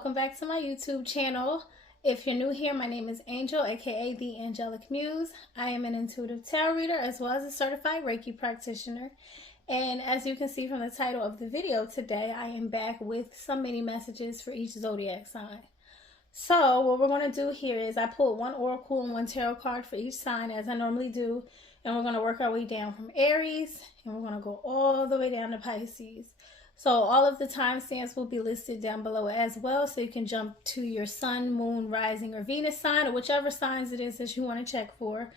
welcome back to my YouTube channel. If you're new here, my name is Angel, aka the Angelic Muse. I am an intuitive tarot reader as well as a certified Reiki practitioner. And as you can see from the title of the video today, I am back with some mini messages for each zodiac sign. So what we're going to do here is I pulled one oracle and one tarot card for each sign as I normally do. And we're going to work our way down from Aries and we're going to go all the way down to Pisces. So all of the timestamps will be listed down below as well, so you can jump to your sun, moon, rising, or Venus sign, or whichever signs it is that you want to check for.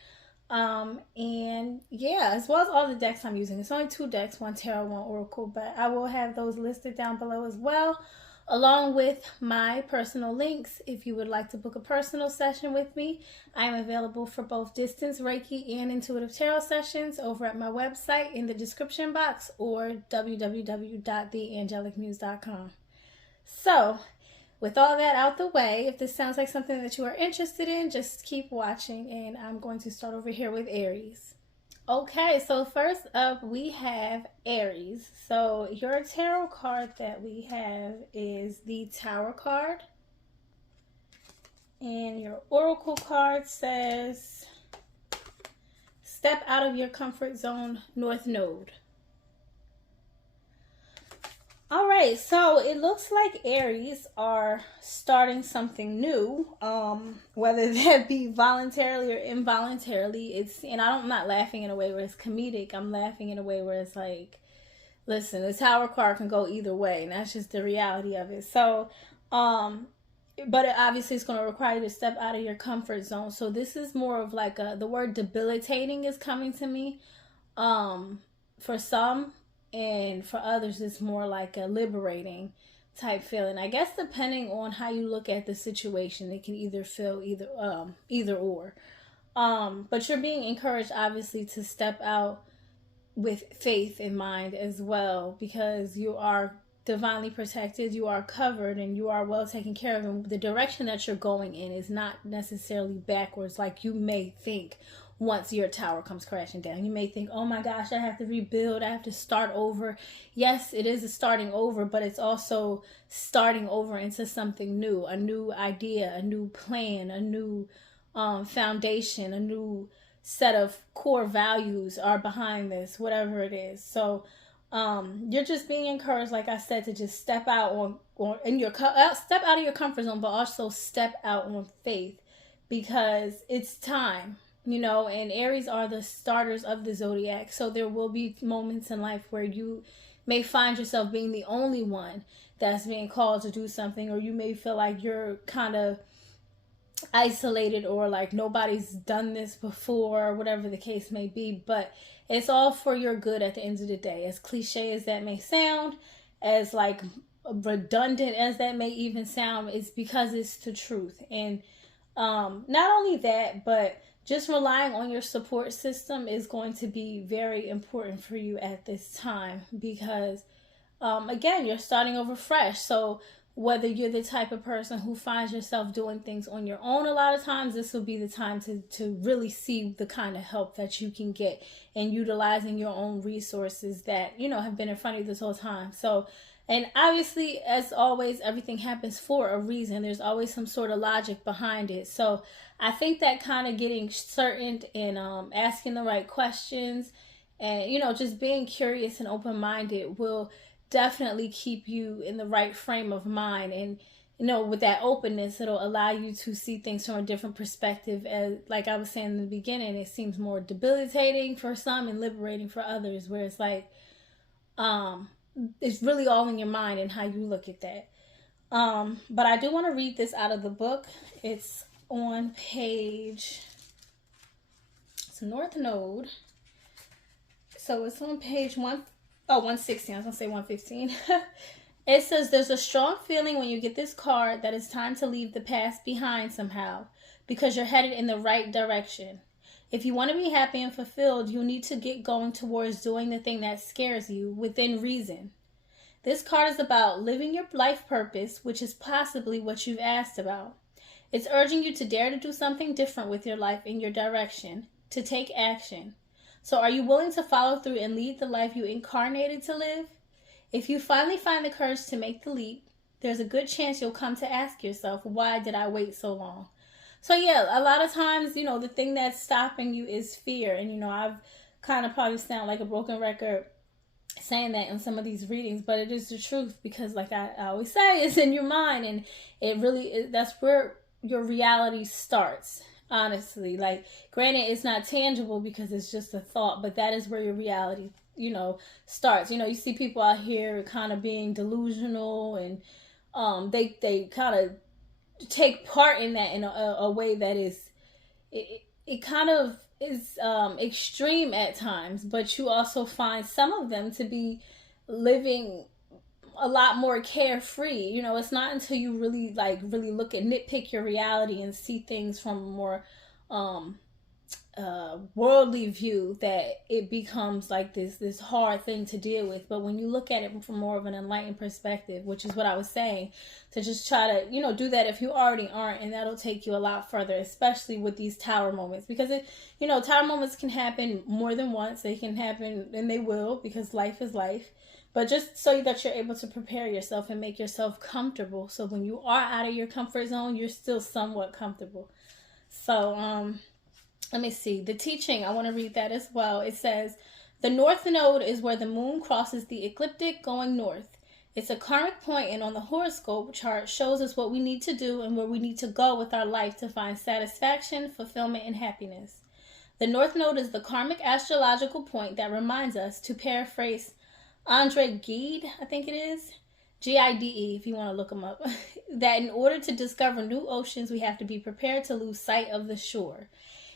And yeah, as well as all the decks I'm using. It's only 2 decks, one tarot, one oracle, but I will have those listed down below as well, along with my personal links. If you would like to book a personal session with me, I am available for both distance Reiki and intuitive tarot sessions over at my website in the description box or www.theangelicmuse.com. So, with all that out the way, if this sounds like something that you are interested in, just keep watching, and I'm going to start over here with Aries. Okay, so first up we have Aries. So your tarot card that we have is the Tower card. And your oracle card says, step out of your comfort zone, North Node. All right, so it looks like Aries are starting something new, whether that be voluntarily or involuntarily. And I'm not laughing in a way where it's comedic. I'm laughing in a way where it's like, listen, the Tower card can go either way, and that's just the reality of it. So, but obviously it's going to require you to step out of your comfort zone. So this is more of like the word debilitating is coming to me, for some. And for others, it's more like a liberating type feeling. I guess depending on how you look at the situation, it can either feel either or. But you're being encouraged, obviously, to step out with faith in mind as well, because you are divinely protected, you are covered, and you are well taken care of. And the direction that you're going in is not necessarily backwards like you may think. Once your tower comes crashing down, you may think, oh my gosh, I have to rebuild, I have to start over. Yes, it is a starting over, but it's also starting over into something new, a new idea, a new plan, a new foundation, a new set of core values are behind this, whatever it is. So you're just being encouraged, like I said, to just step out step out of your comfort zone, but also step out on faith, because it's time. You know, and Aries are the starters of the zodiac. So there will be moments in life where you may find yourself being the only one that's being called to do something, or you may feel like you're kind of isolated, or like nobody's done this before, or whatever the case may be. But it's all for your good at the end of the day. As cliche as that may sound, as like redundant as that may even sound, it's because it's the truth. And not only that, but just relying on your support system is going to be very important for you at this time, because, again, you're starting over fresh. So whether you're the type of person who finds yourself doing things on your own, a lot of times this will be the time to really see the kind of help that you can get, and utilizing your own resources that, you know, have been in front of you this whole time. So, and obviously, as always, everything happens for a reason. There's always some sort of logic behind it. So I think that kind of getting certain and asking the right questions and, you know, just being curious and open-minded will definitely keep you in the right frame of mind. And, you know, with that openness, it'll allow you to see things from a different perspective. As, like I was saying in the beginning, it seems more debilitating for some and liberating for others, where it's like, it's really all in your mind and how you look at that. But I do want to read this out of the book. It's on page, it's North Node. So it's on page 116. I was going to say 115. It says, there's a strong feeling when you get this card that it's time to leave the past behind somehow, because you're headed in the right direction. If you want to be happy and fulfilled, you need to get going towards doing the thing that scares you within reason. This card is about living your life purpose, which is possibly what you've asked about. It's urging you to dare to do something different with your life in your direction, to take action. So are you willing to follow through and lead the life you incarnated to live? If you finally find the courage to make the leap, there's a good chance you'll come to ask yourself, why did I wait so long? So yeah, a lot of times, you know, the thing that's stopping you is fear. And, you know, I've kind of probably sound like a broken record saying that in some of these readings, but it is the truth, because like I always say, it's in your mind, and it really, that's where your reality starts. Honestly, like, granted, it's not tangible because it's just a thought, but that is where your reality, you know, starts. You know, you see people out here kind of being delusional, and they kind of take part in that in a way that is, it kind of is extreme at times, but you also find some of them to be living a lot more carefree. You know, it's not until you really look at, nitpick your reality and see things from a more worldly view that it becomes like this hard thing to deal with. But when you look at it from more of an enlightened perspective, which is what I was saying, to just try to, you know, do that if you already aren't, and that'll take you a lot further, especially with these tower moments, because it, you know, tower moments can happen more than once. They can happen, and they will, because life is life. But just so that you're able to prepare yourself and make yourself comfortable, so when you are out of your comfort zone, you're still somewhat comfortable. So let me see. The teaching, I want to read that as well. It says, the North Node is where the moon crosses the ecliptic going north. It's a karmic point, and on the horoscope chart shows us what we need to do and where we need to go with our life to find satisfaction, fulfillment, and happiness. The North Node is the karmic astrological point that reminds us, to paraphrase Andre Gide, I think it is, Gide, if you want to look him up, that in order to discover new oceans, we have to be prepared to lose sight of the shore.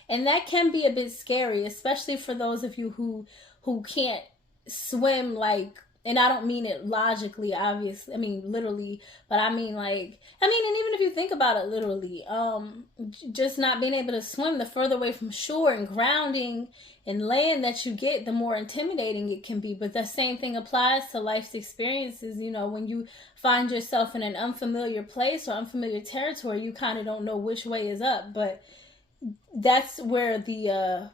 And that can be a bit scary, especially for those of you who can't swim, like, and I don't mean it logically, obviously, I mean literally, but I mean like, and even if you think about it literally, just not being able to swim, the further away from shore and grounding and land that you get, the more intimidating it can be. But the same thing applies to life's experiences. You know, when you find yourself in an unfamiliar place or unfamiliar territory, you kind of don't know which way is up. But that's where the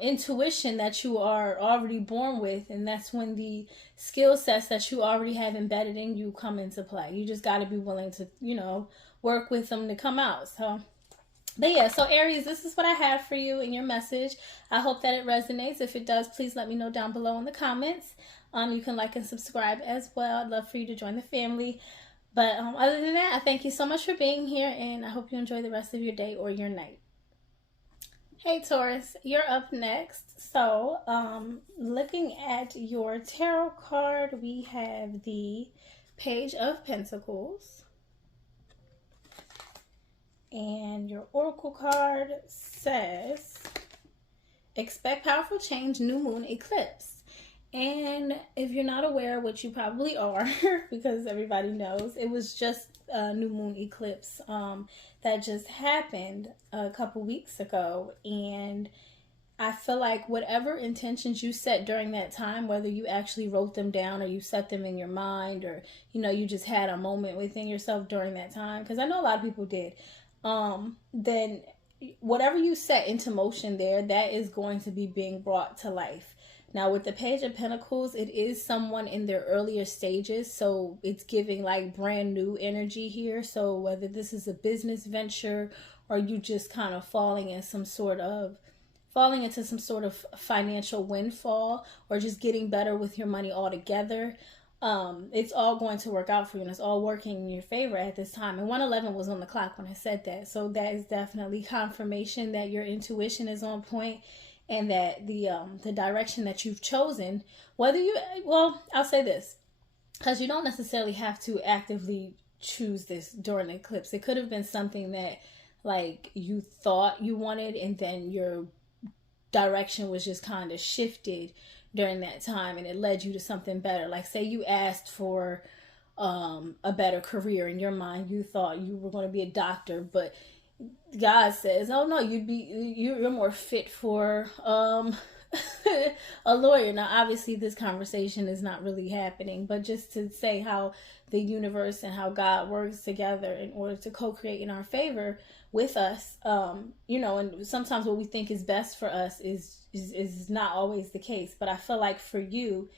intuition that you are already born with, and that's when the skill sets that you already have embedded in you come into play. You just got to be willing to, you know, work with them to come out. So, but yeah, so Aries, this is what I have for you in your message. I hope that it resonates. If it does, please let me know down below in the comments. You can like and subscribe as well. I'd love for you to join the family. But other than that, I thank you so much for being here, and I hope you enjoy the rest of your day or your night. Hey Taurus, you're up next. So, looking at your tarot card, we have the Page of Pentacles. And your oracle card says, expect powerful change, new moon eclipse. And if you're not aware, which you probably are, because everybody knows, it was just a new moon eclipse that just happened a couple weeks ago. And I feel like whatever intentions you set during that time, whether you actually wrote them down or you set them in your mind, or, you know, you just had a moment within yourself during that time, because I know a lot of people did, then whatever you set into motion there, that is going to be being brought to life. Now, with the Page of Pentacles, it is someone in their earlier stages, so it's giving like brand new energy here. So whether this is a business venture or you just kind of falling into some sort of financial windfall, or just getting better with your money altogether, it's all going to work out for you, and it's all working in your favor at this time. And 111 was on the clock when I said that, so that is definitely confirmation that your intuition is on point, and that the direction that you've chosen, I'll say this, because you don't necessarily have to actively choose this during the eclipse. It could have been something that like you thought you wanted, and then your direction was just kind of shifted during that time, and it led you to something better. Like, say you asked for a better career. In your mind, you thought you were going to be a doctor, but God says, oh no, you're more fit for a lawyer. Now, obviously this conversation is not really happening, but just to say how the universe and how God works together in order to co-create in our favor with us, you know, and sometimes what we think is best for us is not always the case. But I feel like for you,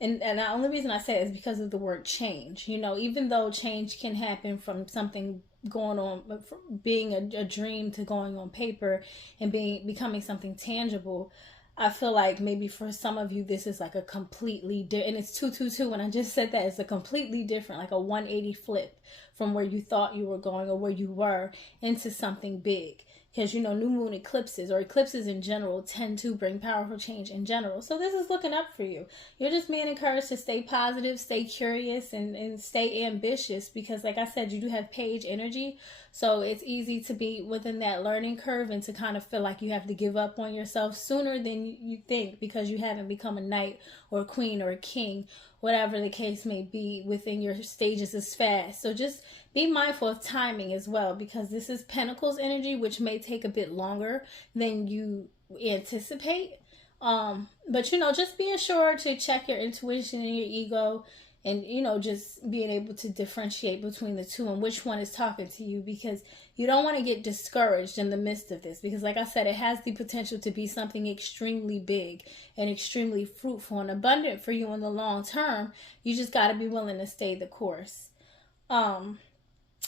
and the only reason I say it is because of the word change. You know, even though change can happen from something going on, from being a dream to going on paper and becoming something tangible, I feel like maybe for some of you this is like a completely and it's 222 when I just said that, it's a completely different, like a 180 flip from where you thought you were going or where you were into something big. Because, you know, new moon eclipses or eclipses in general tend to bring powerful change in general. So this is looking up for you. You're just being encouraged to stay positive, stay curious, and stay ambitious. Because, like I said, you do have page energy. So it's easy to be within that learning curve and to kind of feel like you have to give up on yourself sooner than you think, because you haven't become a knight or a queen or a king, whatever the case may be, within your stages as fast. So just be mindful of timing as well, because this is Pentacles energy, which may take a bit longer than you anticipate. But, you know, just being sure to check your intuition and your ego, and, you know, just being able to differentiate between the two and which one is talking to you, because you don't want to get discouraged in the midst of this, because, like I said, it has the potential to be something extremely big and extremely fruitful and abundant for you in the long term. You just got to be willing to stay the course.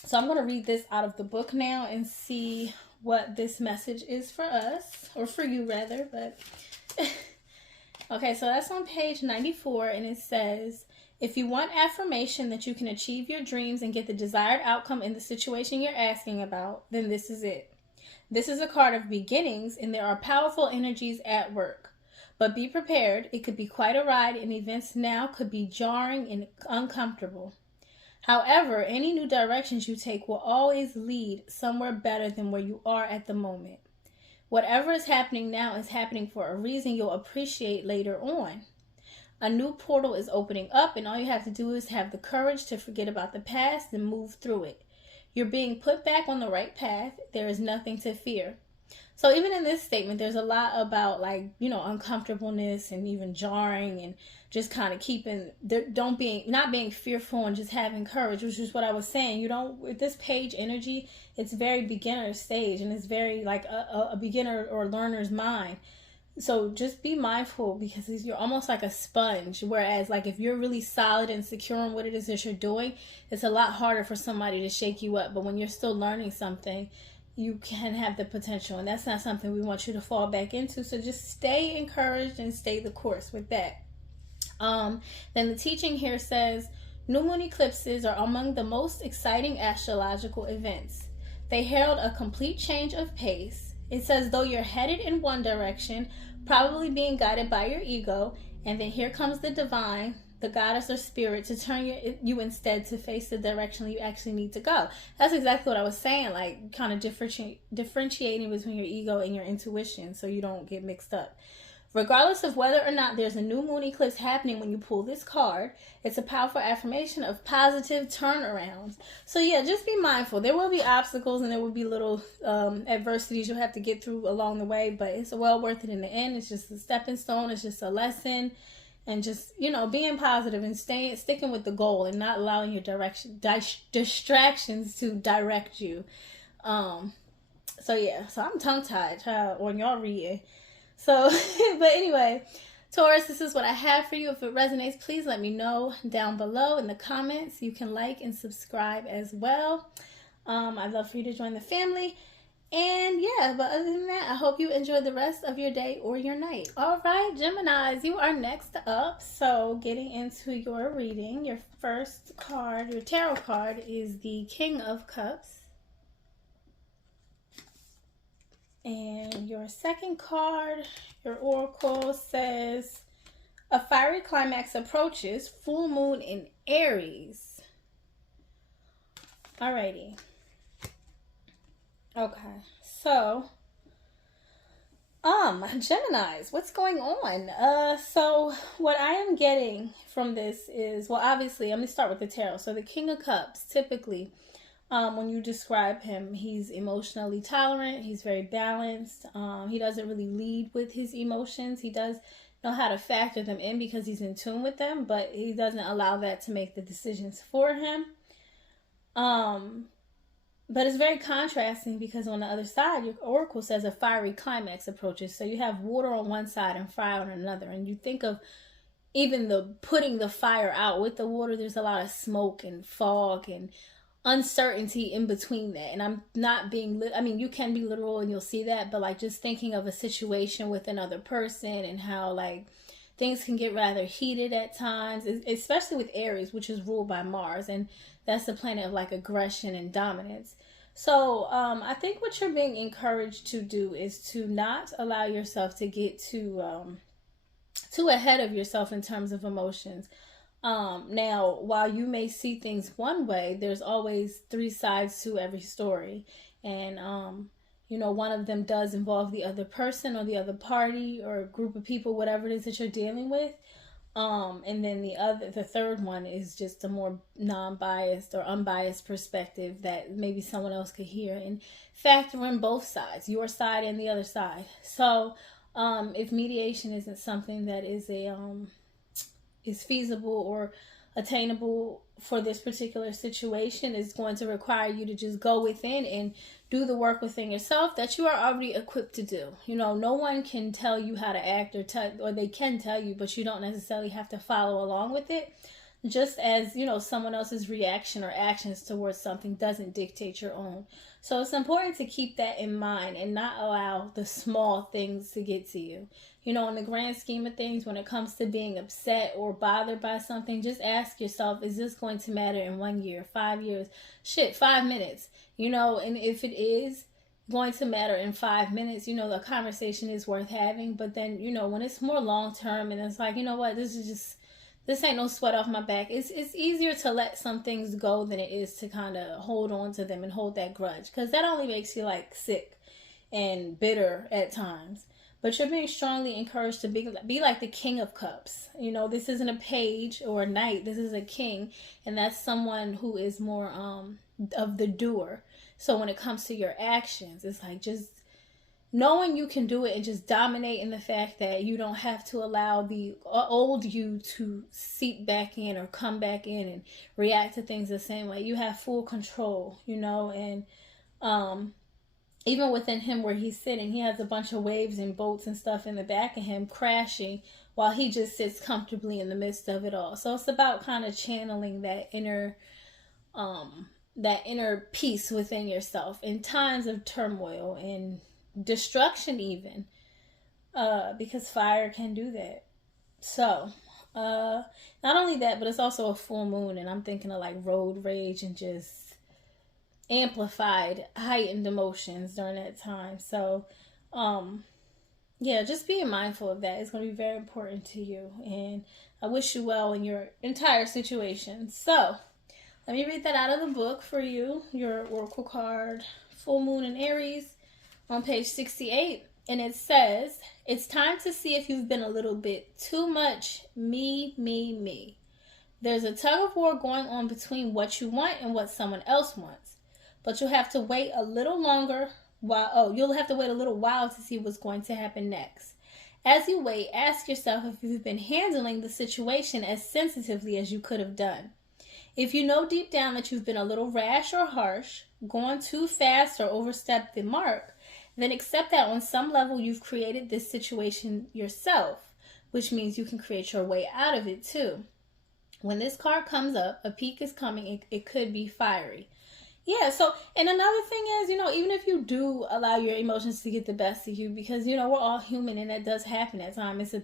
So I'm going to read this out of the book now and see what this message is for us, or for you rather, but okay, so that's on page 94, and it says, if you want affirmation that you can achieve your dreams and get the desired outcome in the situation you're asking about, then this is it. This is a card of beginnings, and there are powerful energies at work. But be prepared, it could be quite a ride, and events now could be jarring and uncomfortable. However, any new directions you take will always lead somewhere better than where you are at the moment. Whatever is happening now is happening for a reason you'll appreciate later on. A new portal is opening up, and all you have to do is have the courage to forget about the past and move through it. You're being put back on the right path. There is nothing to fear. So even in this statement, there's a lot about, like, you know, uncomfortableness and even jarring, and just kind of keeping, not being fearful and just having courage, which is what I was saying. You don't, with this page energy, it's very beginner stage, and it's very like a beginner or learner's mind. So just be mindful, because you're almost like a sponge. Whereas, like, if you're really solid and secure in what it is that you're doing, it's a lot harder for somebody to shake you up. But when you're still learning something, you can have the potential, and that's not something we want you to fall back into. So just stay encouraged and stay the course with that. Then the teaching here says, new moon eclipses are among the most exciting astrological events. They herald a complete change of pace. It says, though you're headed in one direction, probably being guided by your ego, and then here comes the divine, the goddess or spirit, to turn you instead to face the direction you actually need to go. That's exactly what I was saying, like kind of differentiating between your ego and your intuition so you don't get mixed up. Regardless of whether or not there's a new moon eclipse happening when you pull this card, it's a powerful affirmation of positive turnarounds. So yeah, just be mindful. There will be obstacles and there will be little adversities you'll have to get through along the way, but it's well worth it in the end. It's just a stepping stone. It's just a lesson. And just, you know, being positive and sticking with the goal and not allowing your distractions to direct you. So yeah, so I'm tongue-tied on y'all reading. So, but anyway, Taurus, this is what I have for you. If it resonates, please let me know down below in the comments. You can like and subscribe as well. I'd love for you to join the family. And yeah, but other than that, I hope you enjoy the rest of your day or your night. All right, Geminis, you are next up. So getting into your reading, your first card, your tarot card, is the King of Cups. And your second card, your oracle, says, a fiery climax approaches, full moon in Aries. Alrighty. Okay, so, Geminis, what's going on? So what I am getting from this is, well, obviously, let me start with the tarot. So the King of Cups, typically, when you describe him, he's emotionally tolerant. He's very balanced. He doesn't really lead with his emotions. He does know how to factor them in because he's in tune with them, but he doesn't allow that to make the decisions for him. But it's very contrasting because on the other side, your oracle says a fiery climax approaches. So you have water on one side and fire on another. And you think of even the putting the fire out with the water, there's a lot of smoke and fog and uncertainty in between that. And I'm not being I mean, you can be literal and you'll see that, but like just thinking of a situation with another person and how like things can get rather heated at times, especially with Aries, which is ruled by Mars, and that's the planet of like aggression and dominance. So I think what you're being encouraged to do is to not allow yourself to get too ahead of yourself in terms of emotions. Now, while you may see things one way, there's always three sides to every story. And, you know, one of them does involve the other person or the other party or group of people, whatever it is that you're dealing with. And then the third one is just a more non-biased or unbiased perspective that maybe someone else could hear and factor in both sides, your side and the other side. So, if mediation isn't something that is feasible or attainable for this particular situation, it's going to require you to just go within and do the work within yourself that you are already equipped to do. You know, no one can tell you how to act or they can tell you, but you don't necessarily have to follow along with it. Just as, you know, someone else's reaction or actions towards something doesn't dictate your own. So it's important to keep that in mind and not allow the small things to get to you. You know, in the grand scheme of things, when it comes to being upset or bothered by something, just ask yourself, is this going to matter in 1 year, 5 years? 5 minutes, you know, and if it is going to matter in 5 minutes, you know, the conversation is worth having. But then, you know, when it's more long term and it's like, you know what, this ain't no sweat off my back. It's easier to let some things go than it is to kind of hold on to them and hold that grudge. Because that only makes you like sick and bitter at times. But you're being strongly encouraged to be like the King of Cups. You know, this isn't a page or a knight. This is a king. And that's someone who is more of the doer. So when it comes to your actions, it's like just knowing you can do it and just dominate in the fact that you don't have to allow the old you to seep back in or come back in and react to things the same way. You have full control, you know, and even within him where he's sitting, he has a bunch of waves and boats and stuff in the back of him crashing while he just sits comfortably in the midst of it all. So it's about kind of channeling that inner peace within yourself in times of turmoil and destruction even, because fire can do that. So not only that, but it's also a full moon, and I'm thinking of like road rage and just amplified heightened emotions during that time. So yeah, just being mindful of that is going to be very important to you, and I wish you well in your entire situation. So let me read that out of the book for you, your oracle card, full moon in Aries, on page 68, and it says, it's time to see if you've been a little bit too much me. There's a tug of war going on between what you want and what someone else wants, but you'll have to wait a little while to see what's going to happen next. As you wait, ask yourself if you've been handling the situation as sensitively as you could have done. If you know deep down that you've been a little rash or harsh, gone too fast or overstepped the mark, then accept that on some level you've created this situation yourself, which means you can create your way out of it too. When this card comes up, a peak is coming. It could be fiery. Yeah, so, and another thing is, you know, even if you do allow your emotions to get the best of you, because, you know, we're all human and that does happen at times.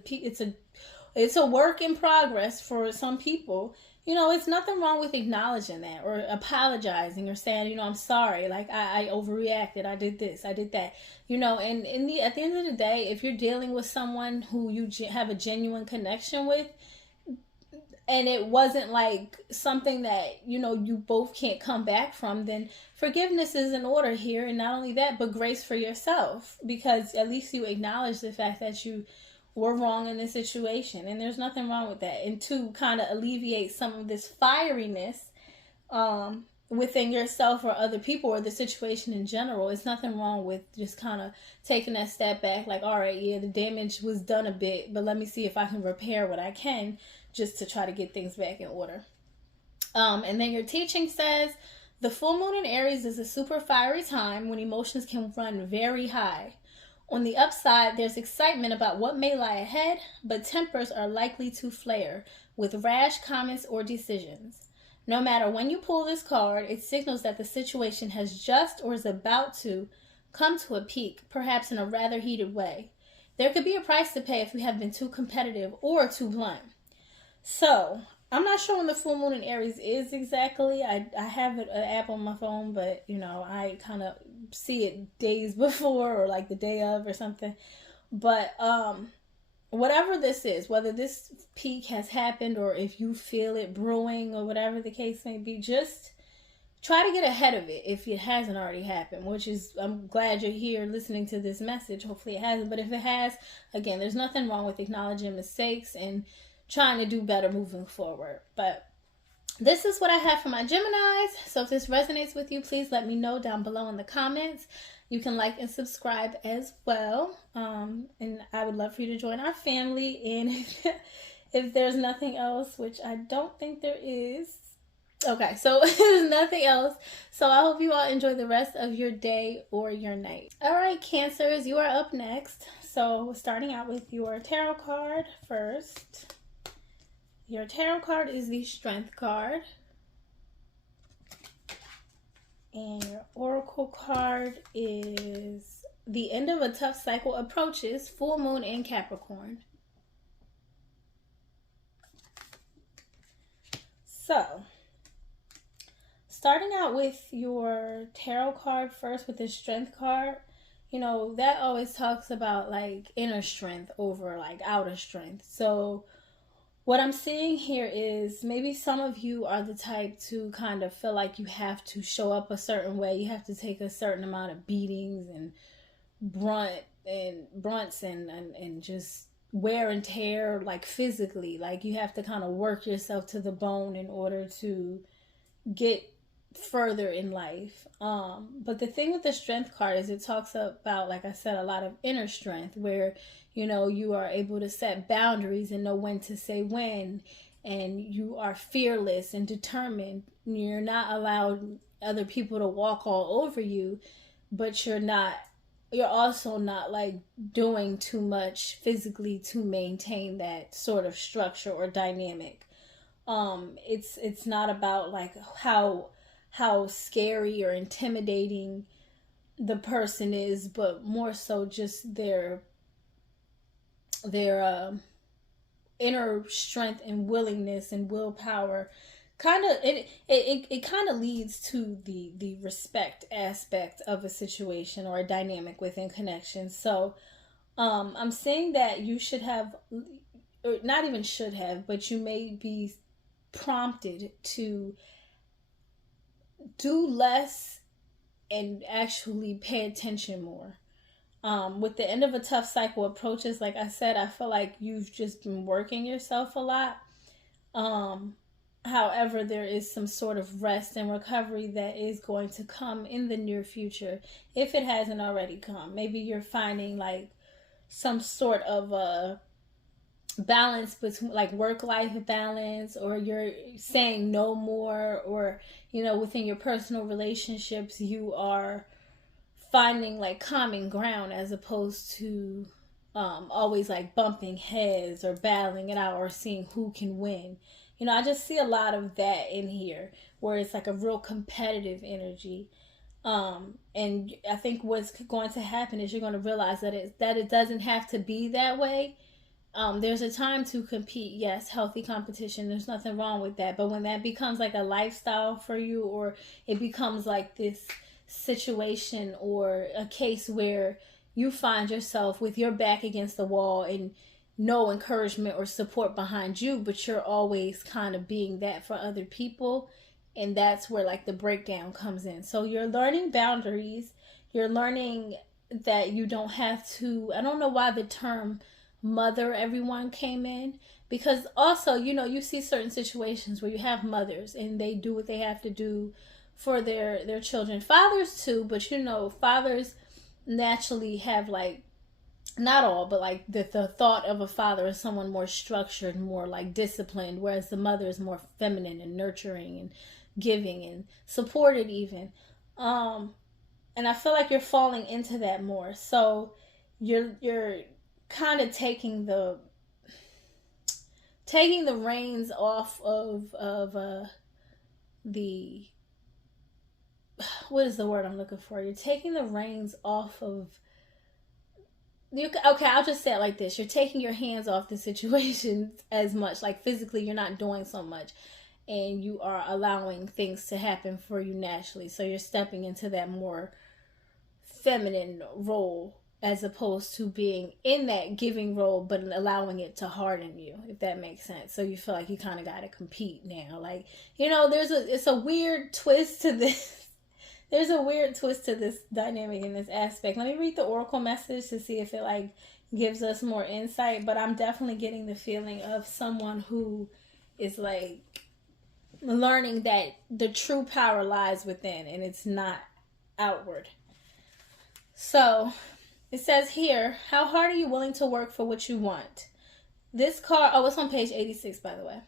It's a work in progress for some people. You know, it's nothing wrong with acknowledging that or apologizing or saying, you know, I'm sorry. Like, I overreacted. I did this. I did that. You know, and at the end of the day, if you're dealing with someone who you have a genuine connection with, and it wasn't like something that, you know, you both can't come back from, then forgiveness is in order here. And not only that, but grace for yourself, because at least you acknowledge the fact that you were wrong in this situation, and there's nothing wrong with that. And to kind of alleviate some of this fieriness within yourself or other people or the situation in general, it's nothing wrong with just kind of taking that step back, like, all right, yeah, the damage was done a bit, but let me see if I can repair what I can just to try to get things back in order. And then your teaching says, the full moon in Aries is a super fiery time when emotions can run very high. On the upside, there's excitement about what may lie ahead, but tempers are likely to flare with rash comments or decisions. No matter when you pull this card, it signals that the situation has just or is about to come to a peak, perhaps in a rather heated way. There could be a price to pay if you have been too competitive or too blunt. So, I'm not sure when the full moon in Aries is exactly. I have an app on my phone, but I kind of see it days before or like the day of or something. But whatever this is, whether this peak has happened or if you feel it brewing or whatever the case may be, just try to get ahead of it if it hasn't already happened, which is, I'm glad you're here listening to this message. Hopefully it hasn't, but if it has, again, there's nothing wrong with acknowledging mistakes and trying to do better moving forward. But this is what I have for my Geminis. So if this resonates with you, please let me know down below in the comments. You can like and subscribe as well. And I would love for you to join our family. And if there's nothing else, which I don't think there is. Okay, so there's nothing else. So I hope you all enjoy the rest of your day or your night. All right, Cancers, you are up next. So we're starting out with your tarot card first. Your tarot card is the Strength card. And your oracle card is the end of a tough cycle approaches, full moon in Capricorn. So, starting out with your tarot card first with the Strength card, that always talks about like inner strength over like outer strength. So, what I'm seeing here is maybe some of you are the type to kind of feel like you have to show up a certain way. You have to take a certain amount of beatings and brunts and just wear and tear, like physically. Like you have to kind of work yourself to the bone in order to get further in life. But the thing with the Strength card is it talks about, like I said, a lot of inner strength where you are able to set boundaries and know when to say when, and you are fearless and determined. You're not allowed other people to walk all over you, but you're also not like doing too much physically to maintain that sort of structure or dynamic. It's not about like how scary or intimidating the person is, but more so just their inner strength and willingness and willpower. It kind of leads to the respect aspect of a situation or a dynamic within connections. So I'm saying that you should have, or not even should have, but you may be prompted to do less and actually pay attention more. With the end of a tough cycle approaches, like I said, I feel like you've just been working yourself a lot. However, there is some sort of rest and recovery that is going to come in the near future, if it hasn't already come. Maybe you're finding like some sort of a balance between like work-life balance, or you're saying no more, or within your personal relationships you are finding like common ground as opposed to always like bumping heads or battling it out or seeing who can win. I just see a lot of that in here where it's like a real competitive energy. And I think what's going to happen is you're going to realize that it doesn't have to be that way. There's a time to compete. Yes, healthy competition. There's nothing wrong with that. But when that becomes like a lifestyle for you, or it becomes like this situation or a case where you find yourself with your back against the wall and no encouragement or support behind you, but you're always kind of being that for other people, and that's where like the breakdown comes in. So you're learning boundaries. You're learning that you don't have to, I don't know why the term mother everyone came in, because also you see certain situations where you have mothers and they do what they have to do for their children. Fathers too, but fathers naturally have like, not all, but like the thought of a father is someone more structured, more like disciplined, whereas the mother is more feminine and nurturing and giving and supported even. And I feel like you're falling into that more. So you're kind of taking the reins off of the, what is the word I'm looking for? You're taking the reins off of okay, I'll just say it like this. You're taking your hands off the situation as much. Like physically, you're not doing so much. And you are allowing things to happen for you naturally. So you're stepping into that more feminine role as opposed to being in that giving role, but allowing it to harden you, if that makes sense. So you feel like you kind of got to compete now. Like, you know, it's a weird twist to this. There's a weird twist to this dynamic in this aspect. Let me read the oracle message to see if it like gives us more insight. But I'm definitely getting the feeling of someone who is like learning that the true power lies within and it's not outward. So it says here, how hard are you willing to work for what you want? This card, oh, it's on page 86, by the way.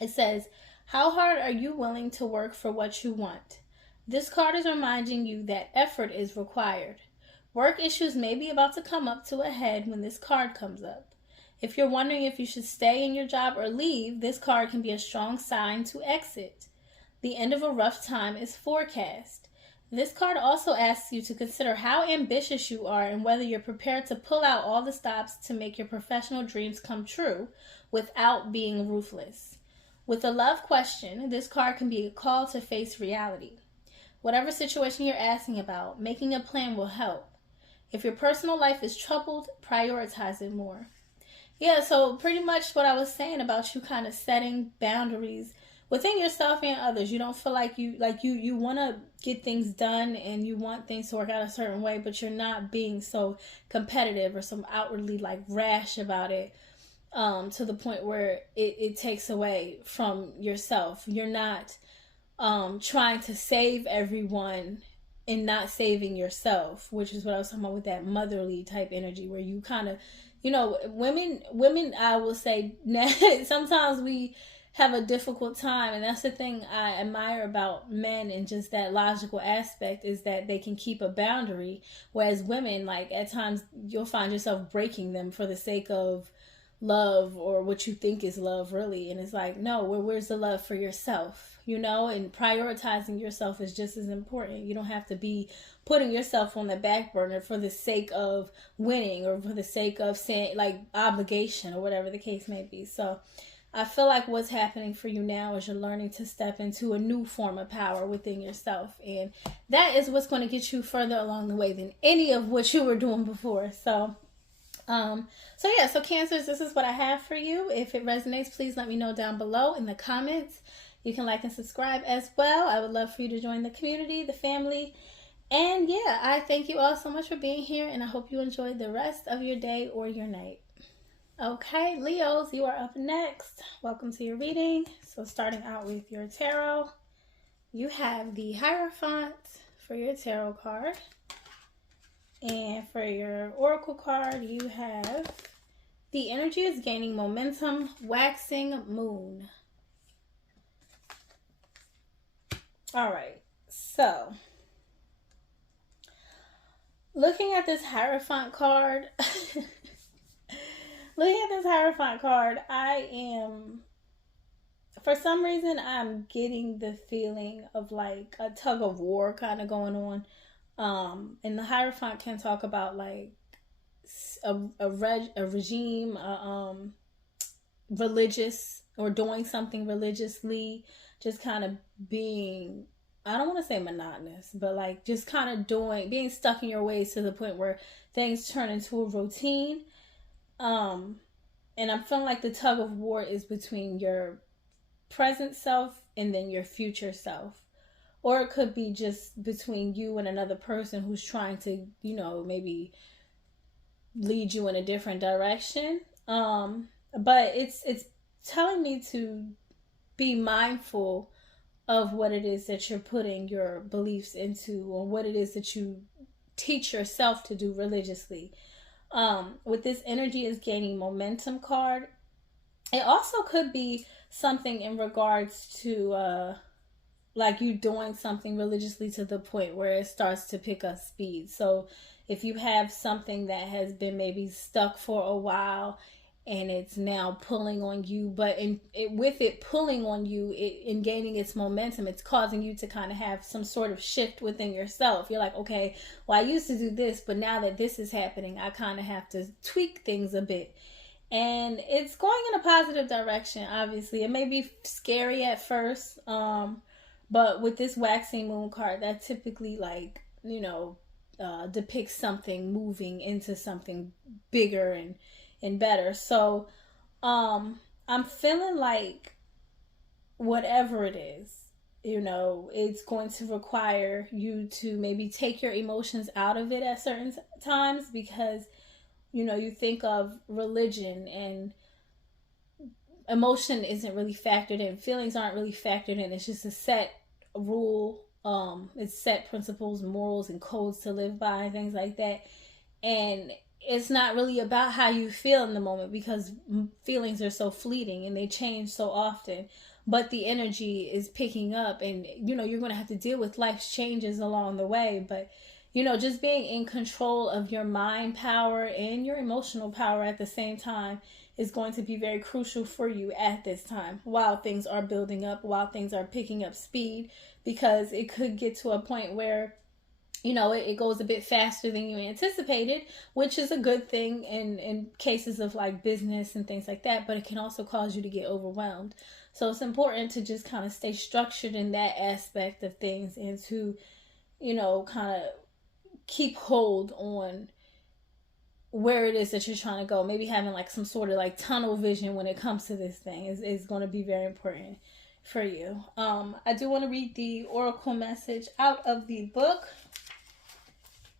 It says, how hard are you willing to work for what you want? This card is reminding you that effort is required. Work issues may be about to come up to a head when this card comes up. If you're wondering if you should stay in your job or leave, this card can be a strong sign to exit. The end of a rough time is forecast. This card also asks you to consider how ambitious you are and whether you're prepared to pull out all the stops to make your professional dreams come true without being ruthless. With a love question, this card can be a call to face reality. Whatever situation you're asking about, making a plan will help. If your personal life is troubled, prioritize it more. Yeah, so pretty much what I was saying about you kind of setting boundaries within yourself and others. You don't feel like you want to get things done and you want things to work out a certain way, but you're not being so competitive or so outwardly like rash about it to the point where it takes away from yourself. You're not trying to save everyone and not saving yourself, which is what I was talking about with that motherly type energy where you kind of, you know, women, I will say, sometimes we have a difficult time, and that's the thing I admire about men and just that logical aspect is that they can keep a boundary, whereas women, like at times you'll find yourself breaking them for the sake of love or what you think is love really, and it's like, no, where's the love for yourself, you know? And prioritizing yourself is just as important. You don't have to be putting yourself on the back burner for the sake of winning or for the sake of saying like obligation or whatever the case may be. So I feel like what's happening for you now is you're learning to step into a new form of power within yourself, and that is what's going to get you further along the way than any of what you were doing before. So so Cancers, this is what I have for you. If it resonates, please let me know down below in the comments. You can like and subscribe as well. I would love for you to join the community, the family. And yeah, I thank you all so much for being here, and I hope you enjoyed the rest of your day or your night. Okay, Leos, you are up next. Welcome to your reading. So starting out with your tarot, you have the Hierophant for your tarot card. And for your oracle card, you have the energy is gaining momentum, waxing moon. All right, so looking at this Hierophant card, I am, for some reason, I'm getting the feeling of like a tug of war kind of going on. And the Hierophant can talk about like a regime, religious, or doing something religiously, just kind of being, I don't want to say monotonous, but like just kind of being stuck in your ways to the point where things turn into a routine. And I'm feeling like the tug of war is between your present self and then your future self. Or it could be just between you and another person who's trying to, you know, maybe lead you in a different direction. But it's telling me to be mindful of what it is that you're putting your beliefs into, or what it is that you teach yourself to do religiously. With this energy is gaining momentum card. It also could be something in regards to like you doing something religiously to the point where it starts to pick up speed. So if you have something that has been maybe stuck for a while and it's now pulling on you, but with it pulling on you, in gaining its momentum, it's causing you to kind of have some sort of shift within yourself. You're like, okay, well, I used to do this, but now that this is happening, I kind of have to tweak things a bit. And it's going in a positive direction, obviously. It may be scary at first, but with this waxing moon card, that typically, like, depicts something moving into something bigger and better. So I'm feeling like whatever it is, it's going to require you to maybe take your emotions out of it at certain times, because you think of religion and emotion isn't really factored in, feelings aren't really factored in. It's just a set rule, it's set principles, morals, and codes to live by, and things like that. And it's not really about how you feel in the moment, because feelings are so fleeting and they change so often. But the energy is picking up, and you're going to have to deal with life's changes along the way. But just being in control of your mind power and your emotional power at the same time is going to be very crucial for you at this time, while things are building up, while things are picking up speed, because it could get to a point where it goes a bit faster than you anticipated, which is a good thing in cases of like business and things like that, but it can also cause you to get overwhelmed. So it's important to just kind of stay structured in that aspect of things, and to, kind of keep hold on where it is that you're trying to go. Maybe having like some sort of like tunnel vision when it comes to this thing is going to be very important for you. I do want to read the oracle message out of the book.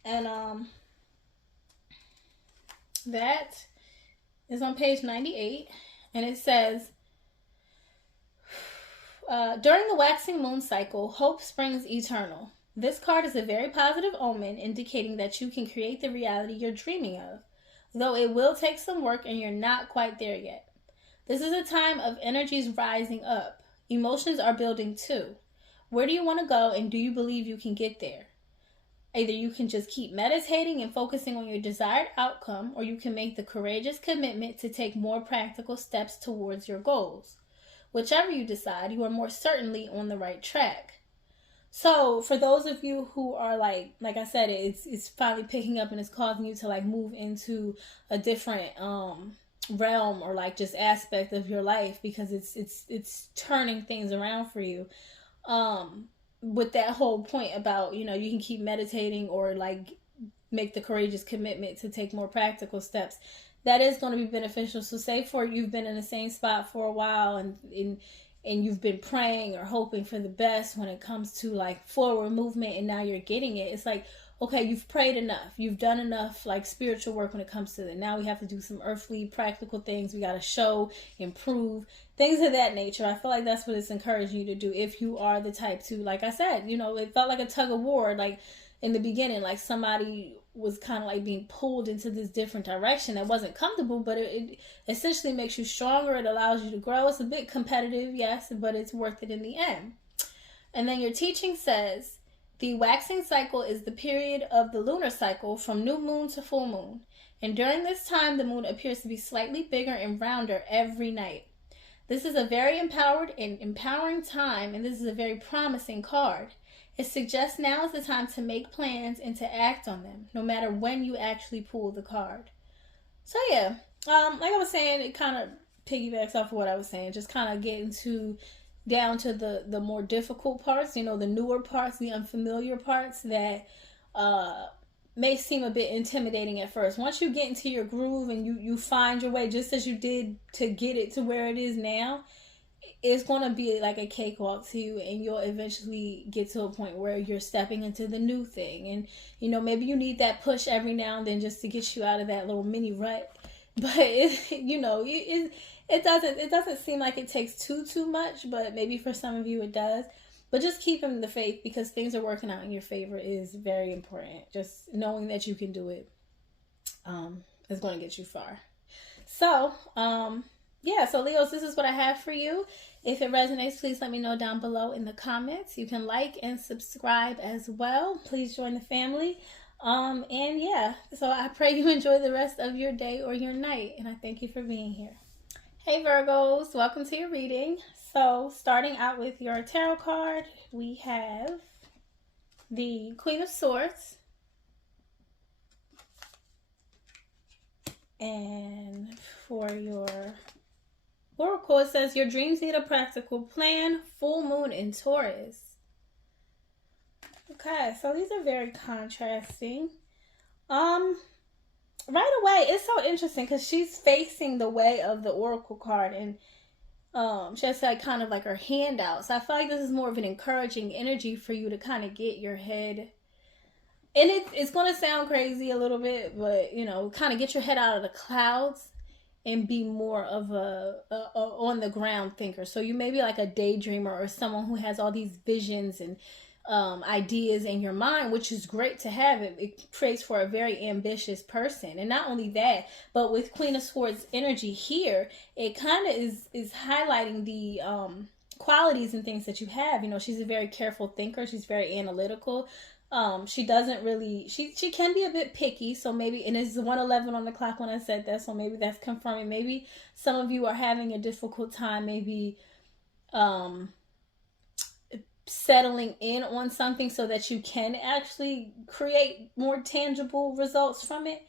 And that is on page 98. And it says, during the waxing moon cycle, hope springs eternal. This card is a very positive omen, indicating that you can create the reality you're dreaming of, though it will take some work and you're not quite there yet. This is a time of energies rising up. Emotions are building too. Where do you want to go, and do you believe you can get there? Either you can just keep meditating and focusing on your desired outcome, or you can make the courageous commitment to take more practical steps towards your goals. Whichever you decide, you are more certainly on the right track. So for those of you who are like I said, it's finally picking up and it's causing you to like move into a different realm, or like just aspect of your life, because it's turning things around for you. With that whole point about, you can keep meditating or like make the courageous commitment to take more practical steps, that is going to be beneficial. So say for you've been in the same spot for a while, and you've been praying or hoping for the best when it comes to like forward movement, and now you're getting it. It's like, okay, you've prayed enough. You've done enough like spiritual work when it comes to that. Now we have to do some earthly practical things. We got to show, improve, things of that nature. I feel like that's what it's encouraging you to do if you are the type to, like I said, it felt like a tug of war, like in the beginning, like somebody was kind of like being pulled into this different direction that wasn't comfortable, but it essentially makes you stronger. It allows you to grow. It's a bit competitive, yes, but it's worth it in the end. And then your teaching says, the waxing cycle is the period of the lunar cycle from new moon to full moon. And during this time, the moon appears to be slightly bigger and rounder every night. This is a very empowered and empowering time, and this is a very promising card. It suggests now is the time to make plans and to act on them, no matter when you actually pull the card. So yeah, like I was saying, it kind of piggybacks off of what I was saying, just kind of getting down to the more difficult parts, the newer parts, the unfamiliar parts that may seem a bit intimidating at first. Once you get into your groove and you find your way, just as you did to get it to where it is now, it's going to be like a cakewalk to you, and you'll eventually get to a point where you're stepping into the new thing. And, maybe you need that push every now and then just to get you out of that little mini rut. But, it doesn't seem like it takes too much, but maybe for some of you it does. But just keeping the faith, because things are working out in your favor, is very important. Just knowing that you can do it is going to get you far. So, so Leos, this is what I have for you. If it resonates, please let me know down below in the comments. You can like and subscribe as well. Please join the family. And yeah, so I pray you enjoy the rest of your day or your night, and I thank you for being here. Hey Virgos, welcome to your reading. So starting out with your tarot card, we have the Queen of Swords. And for your oracle, it says your dreams need a practical plan, full moon in Taurus. Okay, so these are very contrasting. Right away, it's so interesting because she's facing the way of the oracle card, and she has like kind of like her hand out. So I feel like this is more of an encouraging energy for you to kind of get your head, and it's going to sound crazy a little bit, but you know, kind of get your head out of the clouds and be more of a on the ground thinker. So you may be like a daydreamer or someone who has all these visions and ideas in your mind, which is great to have. It creates for a very ambitious person. And not only that, but with Queen of Swords energy here, it kind of is highlighting the qualities and things that you have. You know, she's a very careful thinker. She's very analytical. She doesn't really, she can be a bit picky, so maybe, and it's 1:11 on the clock when I said that, so maybe that's confirming. Maybe some of you are having a difficult time maybe settling in on something so that you can actually create more tangible results from it.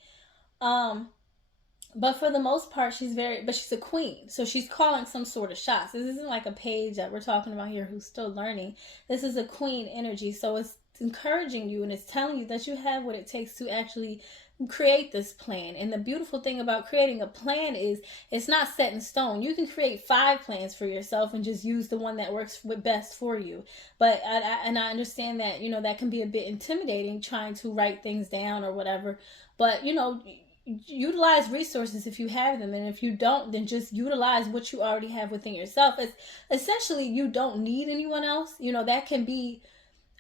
But for the most part, she's a queen, so she's calling some sort of shots. This isn't like a page that we're talking about here who's still learning. This is a queen energy, so it's encouraging you and it's telling you that you have what it takes to actually create this plan. And the beautiful thing about creating a plan is it's not set in stone. You can create 5 plans for yourself and just use the one that works best for you. But I understand that, you know, that can be a bit intimidating trying to write things down or whatever. But, you know, utilize resources if you have them, and if you don't, then just utilize what you already have within yourself. It's essentially, you don't need anyone else. You know, that can be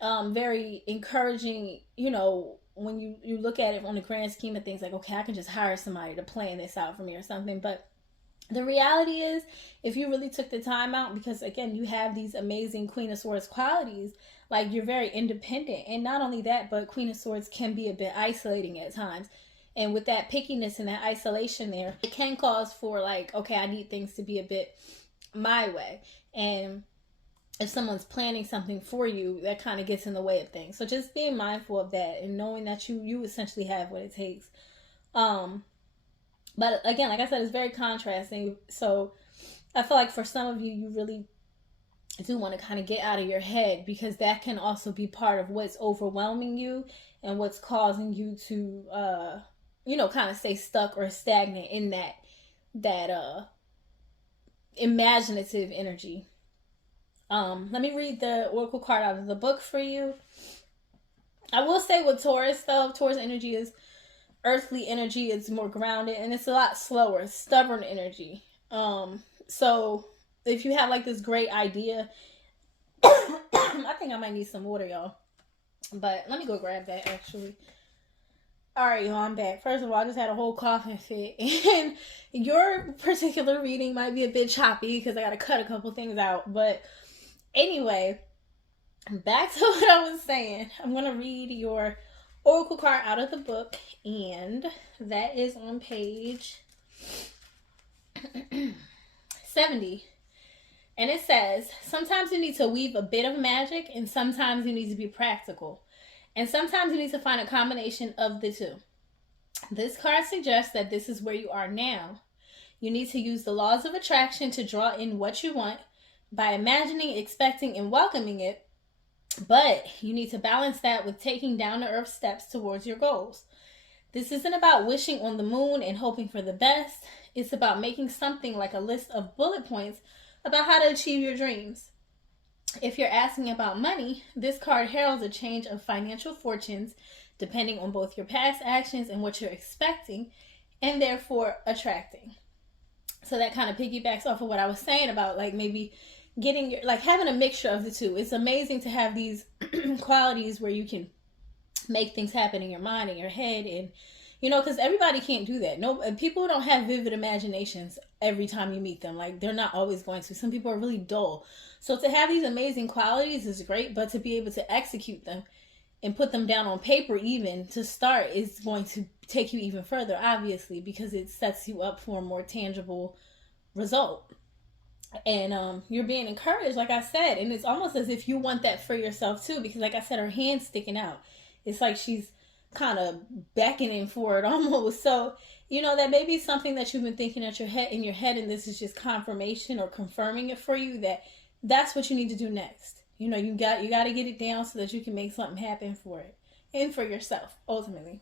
very encouraging, you know, when you look at it on the grand scheme of things, like, okay, I can just hire somebody to plan this out for me or something. But the reality is, if you really took the time out, because again, you have these amazing Queen of Swords qualities, like you're very independent. And not only that, but Queen of Swords can be a bit isolating at times. And with that pickiness and that isolation there, it can cause for like, okay, I need things to be a bit my way. And if someone's planning something for you, that kind of gets in the way of things. So just being mindful of that and knowing that you essentially have what it takes. But again, like I said, it's very contrasting. So I feel like for some of you, you really do want to kind of get out of your head, because that can also be part of what's overwhelming you and what's causing you to, you know, kind of stay stuck or stagnant in that imaginative energy. Let me read the oracle card out of the book for you. I will say with Taurus, though, Taurus energy is earthly energy. It's more grounded and it's a lot slower, stubborn energy. So if you have like this great idea, I think I might need some water, y'all. But let me go grab that actually. Alright, y'all, I'm back. First of all, I just had a whole coughing fit. And your particular reading might be a bit choppy because I got to cut a couple things out. But anyway, back to what I was saying. I'm going to read your oracle card out of the book. And that is on page 70. And it says, sometimes you need to weave a bit of magic and sometimes you need to be practical. And sometimes you need to find a combination of the two. This card suggests that this is where you are now. You need to use the laws of attraction to draw in what you want by imagining, expecting, and welcoming it. But you need to balance that with taking down-to-earth steps towards your goals. This isn't about wishing on the moon and hoping for the best. It's about making something like a list of bullet points about how to achieve your dreams. If you're asking about money, this card heralds a change of financial fortunes depending on both your past actions and what you're expecting and therefore attracting. So that kind of piggybacks off of what I was saying about like maybe getting your, like having a mixture of the two. It's amazing to have these qualities where you can make things happen in your mind and your head, and you know, because everybody can't do that. No, people don't have vivid imaginations every time you meet them. Like, they're not always going to. Some people are really dull. So to have these amazing qualities is great, but to be able to execute them and put them down on paper even to start is going to take you even further, obviously, because it sets you up for a more tangible result. And you're being encouraged, like I said, and it's almost as if you want that for yourself too, because like I said, her hand's sticking out. It's like she's kind of beckoning for it almost. So, you know, that may be something that you've been thinking at in your head, and this is just confirmation or confirming it for you that that's what you need to do next. You know, you got to get it down so that you can make something happen for it and for yourself ultimately.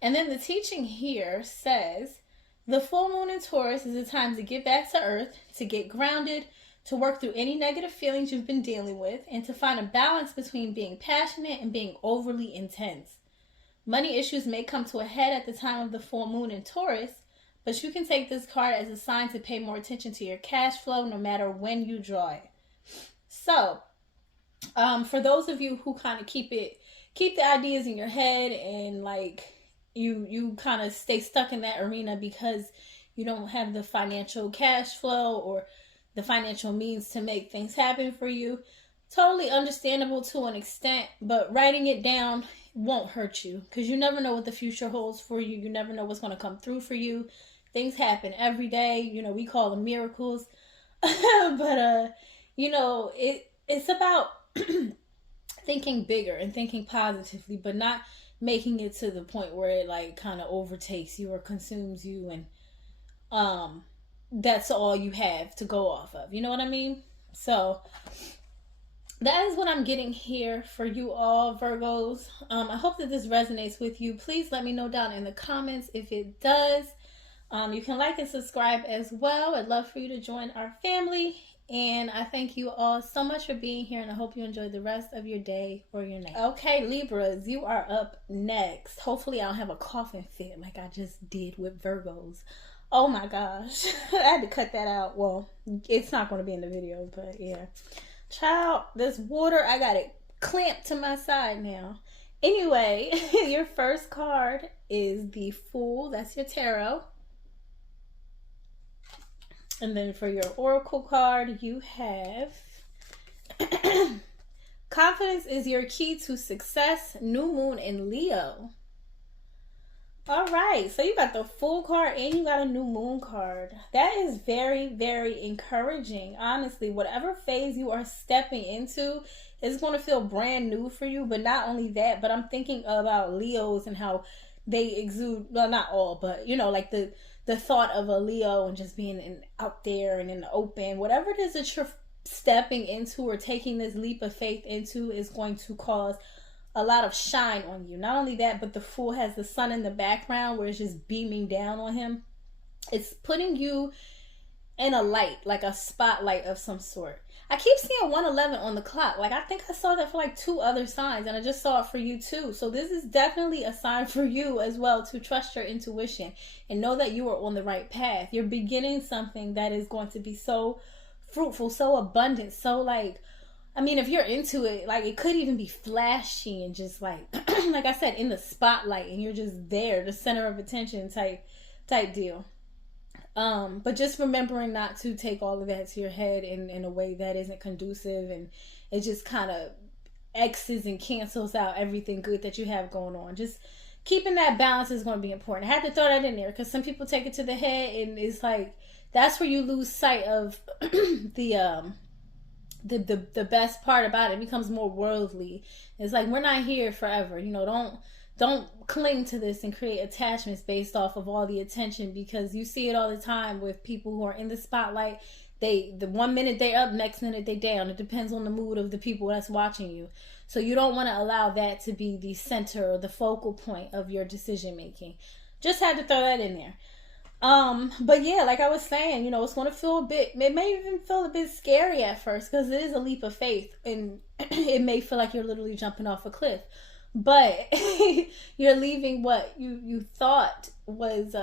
And then the teaching here says the full moon in Taurus is a time to get back to earth, to get grounded, to work through any negative feelings you've been dealing with, and to find a balance between being passionate and being overly intense. Money issues may come to a head at the time of the full moon in Taurus, but you can take this card as a sign to pay more attention to your cash flow no matter when you draw it. So, for those of you who kind of keep the ideas in your head and like you kind of stay stuck in that arena because you don't have the financial cash flow or the financial means to make things happen for you, totally understandable to an extent, but writing it down won't hurt you because you never know what the future holds for you. You never know what's going to come through for you. Things happen every day. You know, we call them miracles. But, you know, it's about thinking bigger and thinking positively, but not making it to the point where it like kind of overtakes you or consumes you and that's all you have to go off of. You know what I mean? So that is what I'm getting here for you all, Virgos. I hope that this resonates with you. Please let me know down in the comments if it does. You can like and subscribe as well. I'd love for you to join our family. And I thank you all so much for being here, and I hope you enjoy the rest of your day or your night. Okay, Libras, you are up next. Hopefully I don't have a coughing fit like I just did with Virgos. Oh my gosh. I had to cut that out. Well, it's not going to be in the video, but yeah. Child, this water, I got it clamped to my side now. Anyway, your first card is the Fool. That's your tarot. And then for your oracle card, you have Confidence is your key to success, new moon in Leo. All right, so you got the Fool card and you got a new moon card. That is very, very encouraging. Honestly, whatever phase you are stepping into is going to feel brand new for you. But not only that, but I'm thinking about Leos and how they exude, well, not all, but you know, like the thought of a Leo and just being out there and in the open, whatever it is that you're stepping into or taking this leap of faith into is going to cause a lot of shine on you. Not only that, but the Fool has the sun in the background where it's just beaming down on him. It's putting you in a light, like a spotlight of some sort. I keep seeing 111 on the clock. Like, I think I saw that for like 2 other signs, and I just saw it for you too. So this is definitely a sign for you as well to trust your intuition and know that you are on the right path. You're beginning something that is going to be so fruitful, so abundant, so like, I mean, if you're into it, like it could even be flashy and just like, like I said, in the spotlight, and you're just there, the center of attention type deal. But just remembering not to take all of that to your head in a way that isn't conducive, and it just kind of X's and cancels out everything good that you have going on. Just keeping that balance is going to be important. I had to throw that in there because some people take it to the head, and it's like that's where you lose sight of the best part about it. It becomes more worldly. It's like we're not here forever. You know, don't cling to this and create attachments based off of all the attention, because you see it all the time with people who are in the spotlight. The 1 minute they're up, next minute they down. It depends on the mood of the people that's watching you. So you don't want to allow that to be the center or the focal point of your decision making. Just had to throw that in there. But yeah, like I was saying, you know, it's going to feel it may even feel a bit scary at first because it is a leap of faith, and it may feel like you're literally jumping off a cliff. But you're leaving what you thought was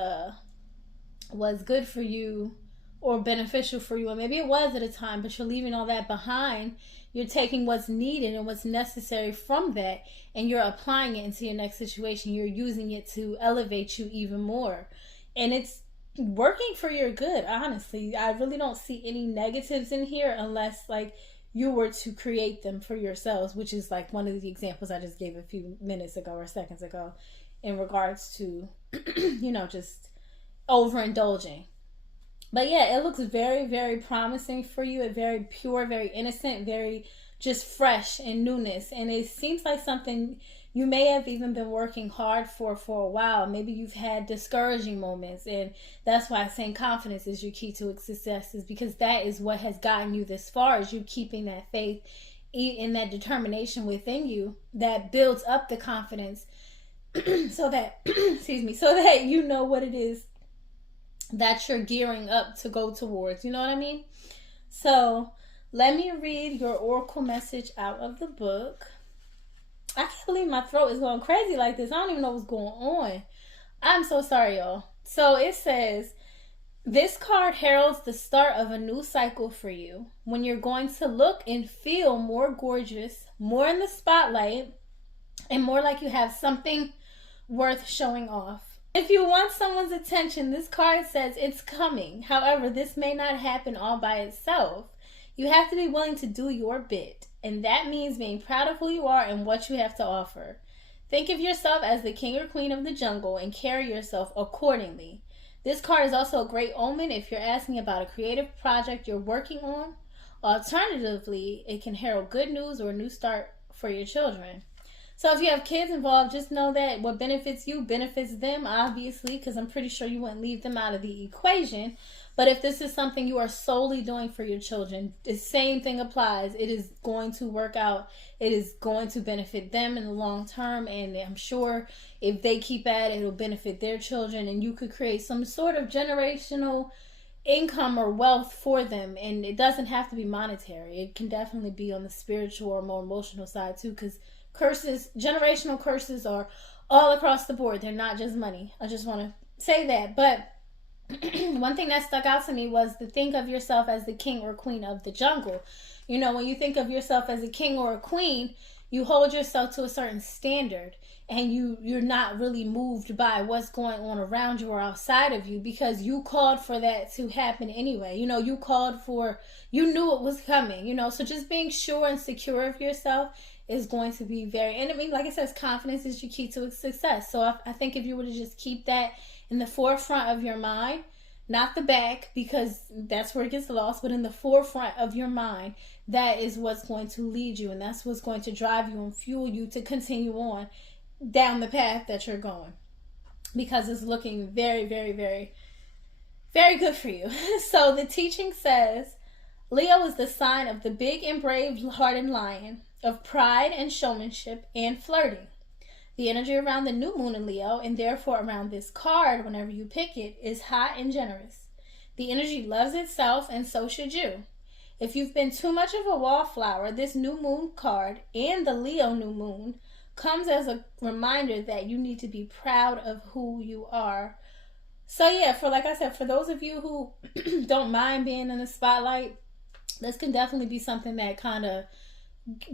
good for you or beneficial for you, and maybe it was at a time, but you're leaving all that behind. You're taking what's needed and what's necessary from that, and you're applying it into your next situation. You're using it to elevate you even more, and it's working for your good. Honestly, I really don't see any negatives in here unless like you were to create them for yourselves, which is like one of the examples I just gave a few minutes ago or seconds ago in regards to, just overindulging. But yeah, it looks very, very promising for you. It's very pure, very innocent, very just fresh and newness. And it seems like something you may have even been working hard for a while. Maybe you've had discouraging moments, and that's why I'm saying confidence is your key to success, is because that is what has gotten you this far, is you keeping that faith and that determination within you that builds up the confidence so that, so that you know what it is that you're gearing up to go towards. You know what I mean? So let me read your oracle message out of the book. I can't believe my throat is going crazy like this. I don't even know what's going on. I'm so sorry, y'all. So it says, this card heralds the start of a new cycle for you, when you're going to look and feel more gorgeous, more in the spotlight, and more like you have something worth showing off. If you want someone's attention, this card says it's coming. However, this may not happen all by itself. You have to be willing to do your bit, and that means being proud of who you are and what you have to offer. Think of yourself as the king or queen of the jungle and carry yourself accordingly. This card is also a great omen if you're asking about a creative project you're working on. Alternatively, it can herald good news or a new start for your children. So if you have kids involved, just know that what benefits you benefits them, obviously, because I'm pretty sure you wouldn't leave them out of the equation. But if this is something you are solely doing for your children, the same thing applies. It is going to work out. It is going to benefit them in the long term. And I'm sure if they keep at it, it'll benefit their children. And you could create some sort of generational income or wealth for them. And it doesn't have to be monetary. It can definitely be on the spiritual or more emotional side too, because generational curses are all across the board. They're not just money. I just want to say that. But one thing that stuck out to me was to think of yourself as the king or queen of the jungle. When you think of yourself as a king or a queen, you hold yourself to a certain standard, and you're not really moved by what's going on around you or outside of you, because you called for that to happen anyway. You knew it was coming, so just being sure and secure of yourself is going to be like it says, confidence is your key to success. So I think if you were to just keep that in the forefront of your mind, not the back, because that's where it gets lost, but in the forefront of your mind, that is what's going to lead you, and that's what's going to drive you and fuel you to continue on down the path that you're going, because it's looking very, very, very, very good for you. So the teaching says, Leo is the sign of the big and brave hearted lion, of pride and showmanship and flirting. The energy around the new moon in Leo, and therefore around this card whenever you pick it, is hot and generous. The energy loves itself, and so should you. If you've been too much of a wallflower, this new moon card and the Leo new moon comes as a reminder that you need to be proud of who you are. So yeah, like I said, for those of you who don't mind being in the spotlight, this can definitely be something that kind of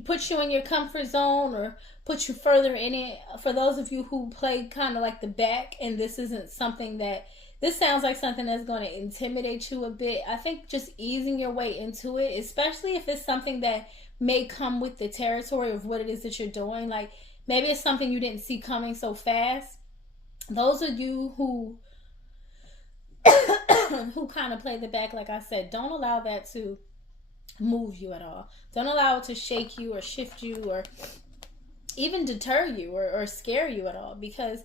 puts you in your comfort zone or puts you further in it. For those of you who play kind of like the back, and this sounds like something that's going to intimidate you a bit, I think just easing your way into it, especially if it's something that may come with the territory of what it is that you're doing. Like maybe it's something you didn't see coming so fast. Those of you who kind of play the back, like I said, don't allow that to move you at all. Don't allow it to shake you or shift you or even deter you or scare you at all, because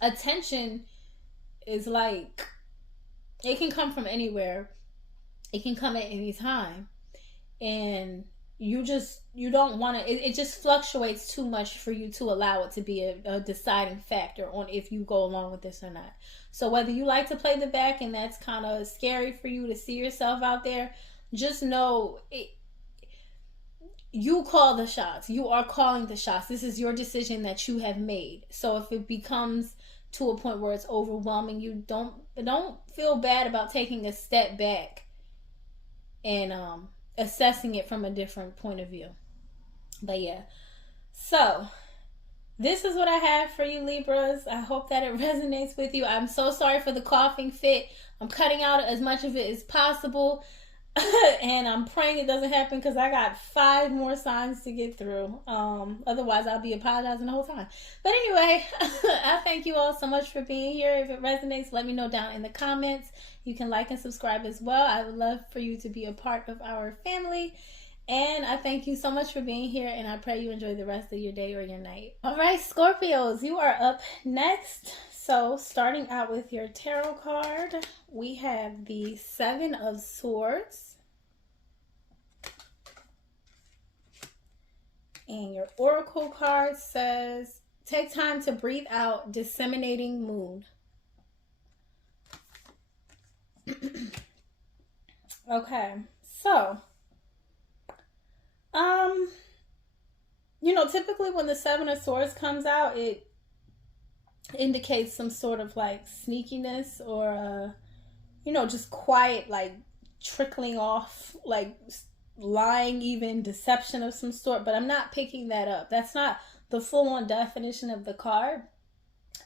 attention is like, it can come from anywhere. It can come at any time, and you don't want to, it just fluctuates too much for you to allow it to be a deciding factor on if you go along with this or not. So whether you like to play the back and that's kind of scary for you to see yourself out there, just know you call the shots. You are calling the shots. This is your decision that you have made. So if it becomes to a point where it's overwhelming you, don't feel bad about taking a step back and assessing it from a different point of view. But yeah, so this is what I have for you, Libras. I hope that it resonates with you. I'm so sorry for the coughing fit. I'm cutting out as much of it as possible. And I'm praying it doesn't happen because I got 5 more signs to get through. Otherwise, I'll be apologizing the whole time. But anyway, I thank you all so much for being here. If it resonates, let me know down in the comments. You can like and subscribe as well. I would love for you to be a part of our family. And I thank you so much for being here, and I pray you enjoy the rest of your day or your night. All right, Scorpios, you are up next. So starting out with your tarot card, we have the 7 of Swords. And your oracle card says, take time to breathe out, disseminating moon. Okay, so typically when the 7 of Swords comes out, it indicates some sort of like sneakiness or just quiet, like trickling off, like lying, even deception of some sort. But I'm not picking that up. That's not the full-on definition of the card.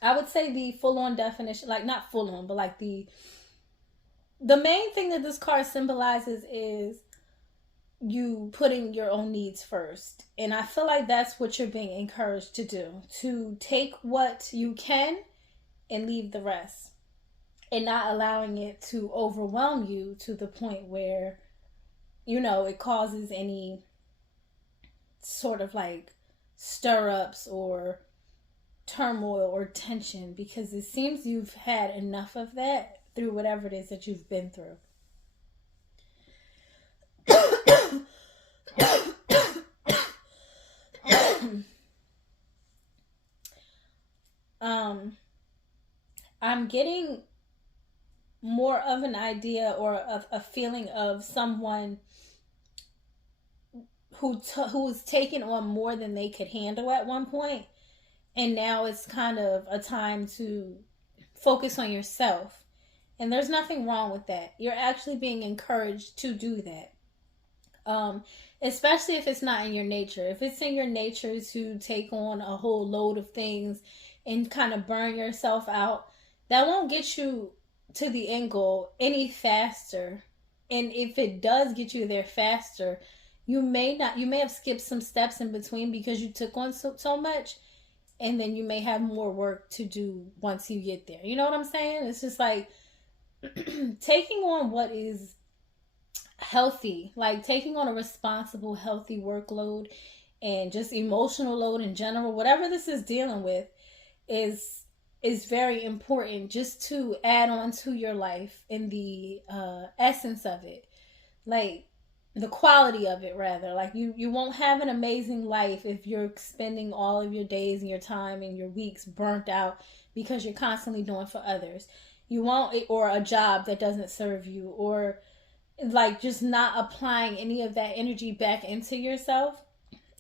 I would say the full-on definition, like not full-on, but like the main thing that this card symbolizes is you putting your own needs first. And I feel like that's what you're being encouraged to do, to take what you can and leave the rest, and not allowing it to overwhelm you to the point where it causes any sort of like stir-ups or turmoil or tension, because it seems you've had enough of that through whatever it is that you've been through. I'm getting more of an idea or of a feeling of someone who's taken on more than they could handle at one point, and now it's kind of a time to focus on yourself. And there's nothing wrong with that. You're actually being encouraged to do that. Especially if it's not in your nature. If it's in your nature to take on a whole load of things and kind of burn yourself out, that won't get you to the end goal any faster. And if it does get you there faster, you may have skipped some steps in between because you took on so much, and then you may have more work to do once you get there. You know what I'm saying? It's just like taking on what is healthy, like taking on a responsible, healthy workload and just emotional load in general, whatever this is dealing with, is very important, just to add on to your life in the essence of it, like the quality of it rather. Like you won't have an amazing life if you're spending all of your days and your time and your weeks burnt out because you're constantly doing for others. You won't, or a job that doesn't serve you, or like just not applying any of that energy back into yourself.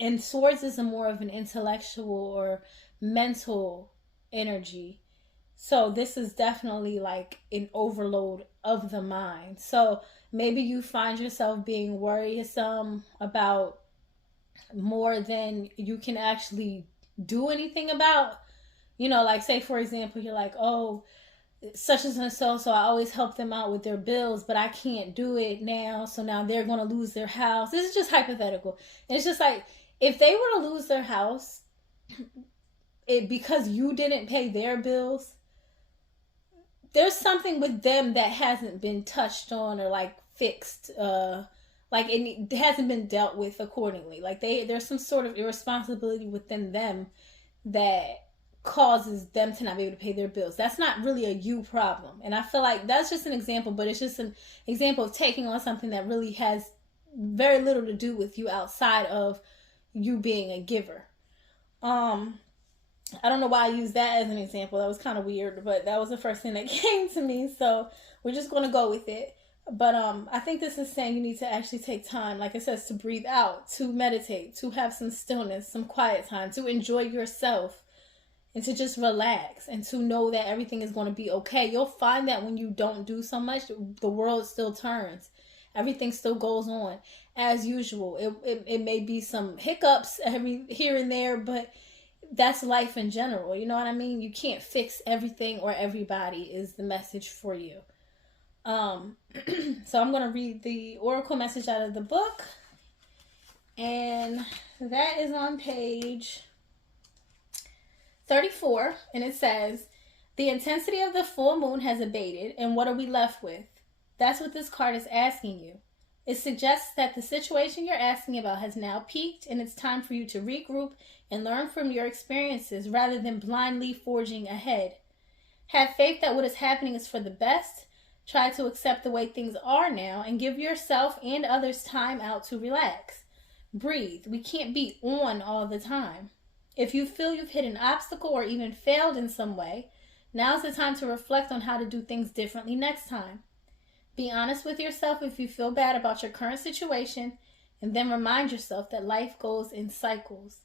And Swords is a more of an intellectual or mental energy. So this is definitely like an overload of the mind. So maybe you find yourself being worrisome about more than you can actually do anything about. Like say for example, you're like, oh, such and so I always help them out with their bills, but I can't do it now, so now they're going to lose their house. This is just hypothetical. And it's just like, if they were to lose their house because you didn't pay their bills, there's something with them that hasn't been touched on or like fixed, like it hasn't been dealt with accordingly. Like there's some sort of irresponsibility within them that causes them to not be able to pay their bills. That's not really a you problem. And I feel like that's just an example, but it's just an example of taking on something that really has very little to do with you outside of you being a giver. I don't know why I used that as an example. That was kind of weird, but that was the first thing that came to me, so we're just going to go with it. But I think this is saying you need to actually take time, like it says, to breathe out, to meditate, to have some stillness, some quiet time, to enjoy yourself, and to just relax, and to know that everything is going to be okay. You'll find that when you don't do so much, the world still turns. Everything still goes on as usual. It may be some hiccups here and there, but that's life in general. You know what I mean? You can't fix everything or everybody is the message for you. So I'm going to read the oracle message out of the book. And that is on page 34. And it says, the intensity of the full moon has abated. And what are we left with? That's what this card is asking you. It suggests that the situation you're asking about has now peaked, and it's time for you to regroup and learn from your experiences rather than blindly forging ahead. Have faith that what is happening is for the best. Try to accept the way things are now and give yourself and others time out to relax. Breathe. We can't be on all the time. If you feel you've hit an obstacle or even failed in some way, now's the time to reflect on how to do things differently next time. Be honest with yourself if you feel bad about your current situation, and then remind yourself that life goes in cycles.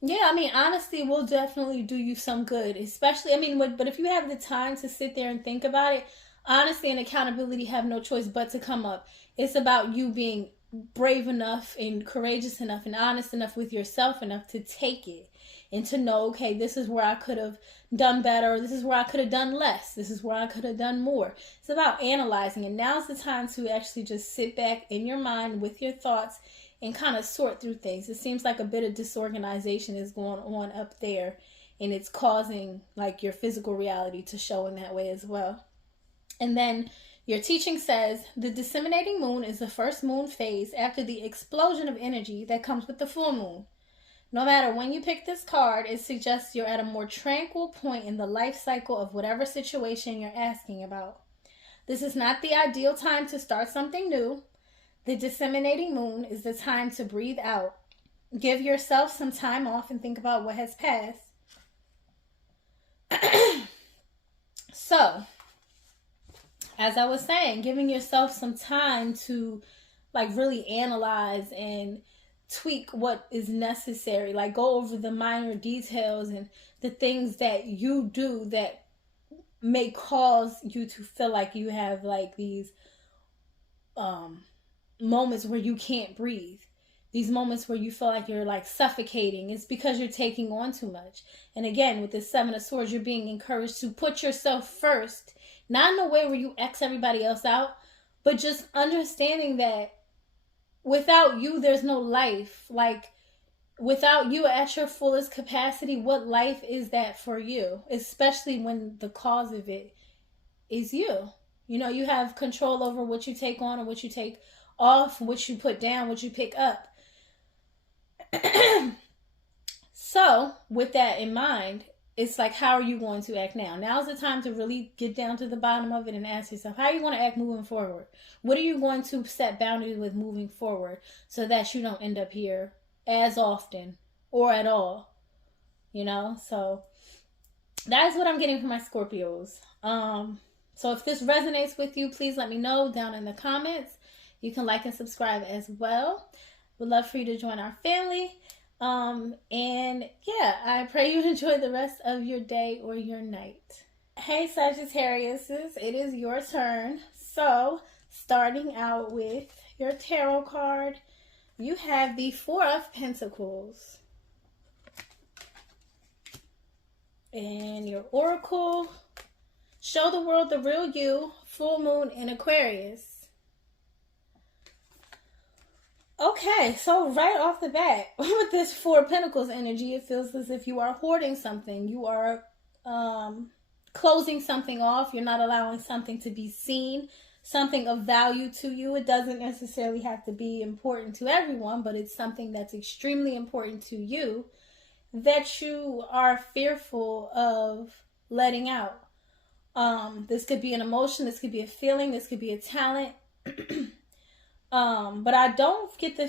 Yeah, I mean, honesty will definitely do you some good, especially, but if you have the time to sit there and think about it, honesty and accountability have no choice but to come up. It's about you being brave enough and courageous enough and honest enough with yourself enough to take it and to know, okay, this is where I could have done better, or this is where I could have done less, this is where I could have done more. It's about analyzing, and now's the time to actually just sit back in your mind with your thoughts and kind of sort through things. It seems like a bit of disorganization is going on up there, and it's causing like your physical reality to show in that way as well. And then your teaching says, the disseminating moon is the first moon phase after the explosion of energy that comes with the full moon. No matter when you pick this card, it suggests you're at a more tranquil point in the life cycle of whatever situation you're asking about. This is not the ideal time to start something new. The disseminating moon is the time to breathe out. Give yourself some time off and think about what has passed. So, as I was saying, giving yourself some time to like really analyze and tweak what is necessary, like go over the minor details and the things that you do that may cause you to feel like you have like these moments where you can't breathe, these moments where you feel like you're like suffocating. It's because you're taking on too much. And again, with the Seven of Swords, you're being encouraged to put yourself first, not in a way where you X everybody else out, but just understanding that without you, there's no life. Like, without you at your fullest capacity, what life is that for you? Especially when the cause of it is you. You know, you have control over what you take on and what you take off, what you put down, what you pick up. So, with that in mind, it's like, how are you going to act now? Now's the time to really get down to the bottom of it and ask yourself, how are you going to act moving forward? What are you going to set boundaries with moving forward so that you don't end up here as often or at all? You know, so that's what I'm getting from my Scorpios. So if this resonates with you, please let me know down in the comments. You can like and subscribe as well. We'd love for you to join our family. And yeah, I pray you enjoy the rest of your day or your night. Hey Sagittarius, it is your turn. So, starting out with your tarot card, you have the Four of Pentacles. And your oracle, show the world the real you, full moon in Aquarius. Okay, so right off the bat, with this Four of Pentacles energy, it feels as if you are hoarding something. You are closing something off. You're not allowing something to be seen, something of value to you. It doesn't necessarily have to be important to everyone, but it's something that's extremely important to you that you are fearful of letting out. This could be an emotion, this could be a feeling, this could be a talent. But I don't get the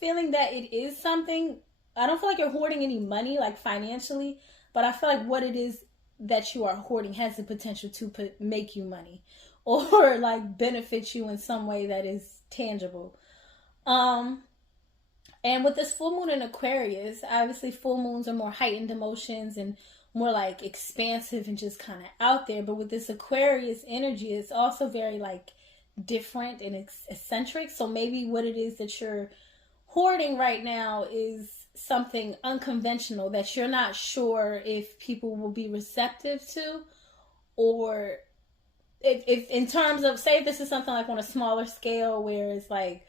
feeling that it is something. I don't feel like you're hoarding any money, like financially, but I feel like what it is that you are hoarding has the potential to make you money or like benefit you in some way that is tangible. And with this full moon in Aquarius, obviously full moons are more heightened emotions and more like expansive and just kind of out there. But with this Aquarius energy, it's also very like different and eccentric. So maybe what it is that you're hoarding right now is something unconventional that you're not sure if people will be receptive to, or if in terms of, say this is something like on a smaller scale where it's like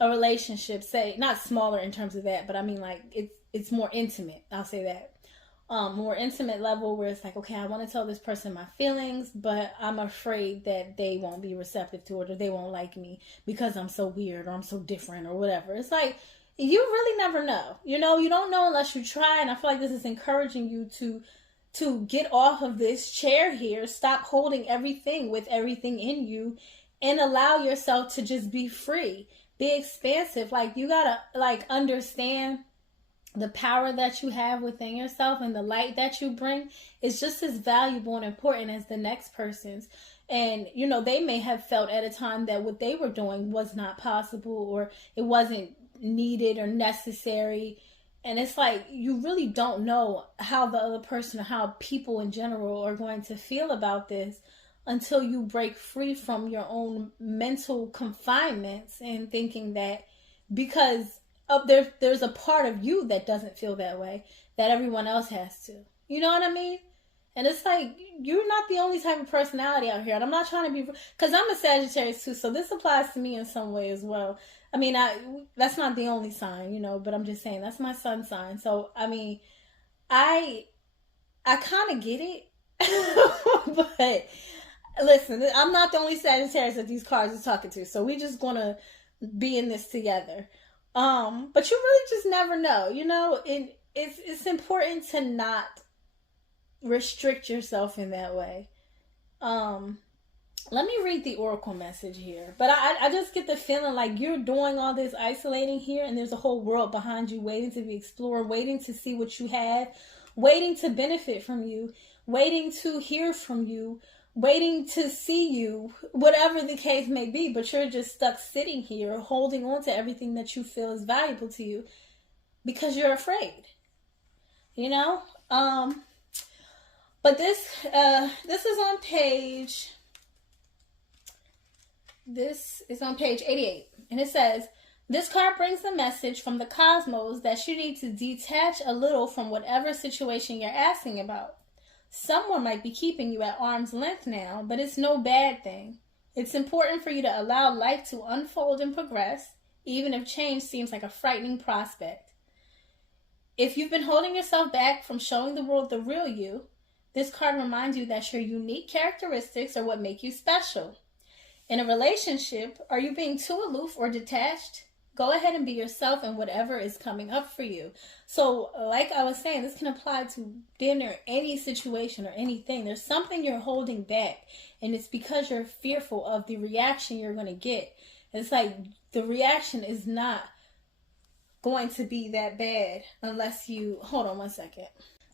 a relationship, say not smaller in terms of that, but I mean like it's more intimate, I'll say that. More intimate level where it's like, okay, I want to tell this person my feelings, but I'm afraid that they won't be receptive to it, or they won't like me because I'm so weird, or I'm so different, or whatever. It's like, you really never know. You know, you don't know unless you try. And I feel like this is encouraging you to get off of this chair here, stop holding everything with everything in you, and allow yourself to just be free, be expansive. Like, you gotta like understand the power that you have within yourself, and the light that you bring is just as valuable and important as the next person's. And, you know, they may have felt at a time that what they were doing was not possible, or it wasn't needed or necessary. And it's like, you really don't know how the other person, or how people in general are going to feel about this until you break free from your own mental confinements and thinking that because there's a part of you that doesn't feel that way, that everyone else has to. You know what I mean? And it's like, you're not the only type of personality out here. And I'm not trying to be, because I'm a Sagittarius too, so this applies to me in some way as well. I mean, that's not the only sign, you know, but I'm just saying that's my sun sign. So, I mean, I kind of get it, but listen, I'm not the only Sagittarius that these cards are talking to, so we just gonna be in this together. But you really just never know, you know, and it's important to not restrict yourself in that way. Let me read the oracle message here. But I just get the feeling like you're doing all this isolating here, and there's a whole world behind you waiting to be explored, waiting to see what you have, waiting to benefit from you, waiting to hear from you, waiting to see you, whatever the case may be. But you're just stuck sitting here holding on to everything that you feel is valuable to you because you're afraid, you know? But this is on page 88, and it says, this card brings the message from the cosmos that you need to detach a little from whatever situation you're asking about. Someone might be keeping you at arm's length now, but it's no bad thing. It's important for you to allow life to unfold and progress, even if change seems like a frightening prospect. If you've been holding yourself back from showing the world the real you, this card reminds you that your unique characteristics are what make you special. In a relationship, are you being too aloof or detached? Go ahead and be yourself in whatever is coming up for you. So, like I was saying, this can apply to damn near any situation or anything. There's something you're holding back, and it's because you're fearful of the reaction you're going to get. It's like the reaction is not going to be that bad unless you... Hold on one second.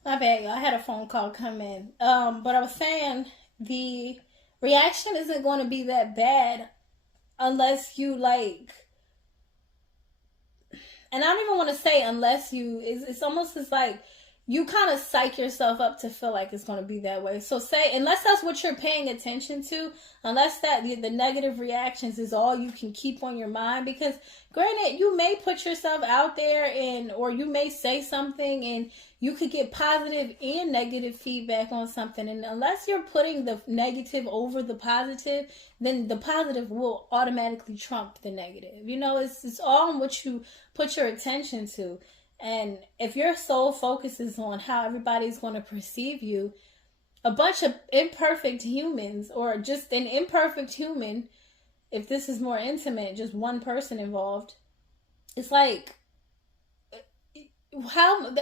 My bad, y'all. I had a phone call come in. But I was saying the reaction isn't going to be that bad unless you like... And I don't even want to say unless you... It's almost as like you kind of psych yourself up to feel like it's going to be that way. So say, unless that's what you're paying attention to, unless that the negative reactions is all you can keep on your mind, because granted, you may put yourself out there or you may say something and you could get positive and negative feedback on something. And unless you're putting the negative over the positive, then the positive will automatically trump the negative. You know, it's all on what you put your attention to. And if your sole focus is on how everybody's going to perceive you, a bunch of imperfect humans, or just an imperfect human, if this is more intimate, just one person involved, it's like, how,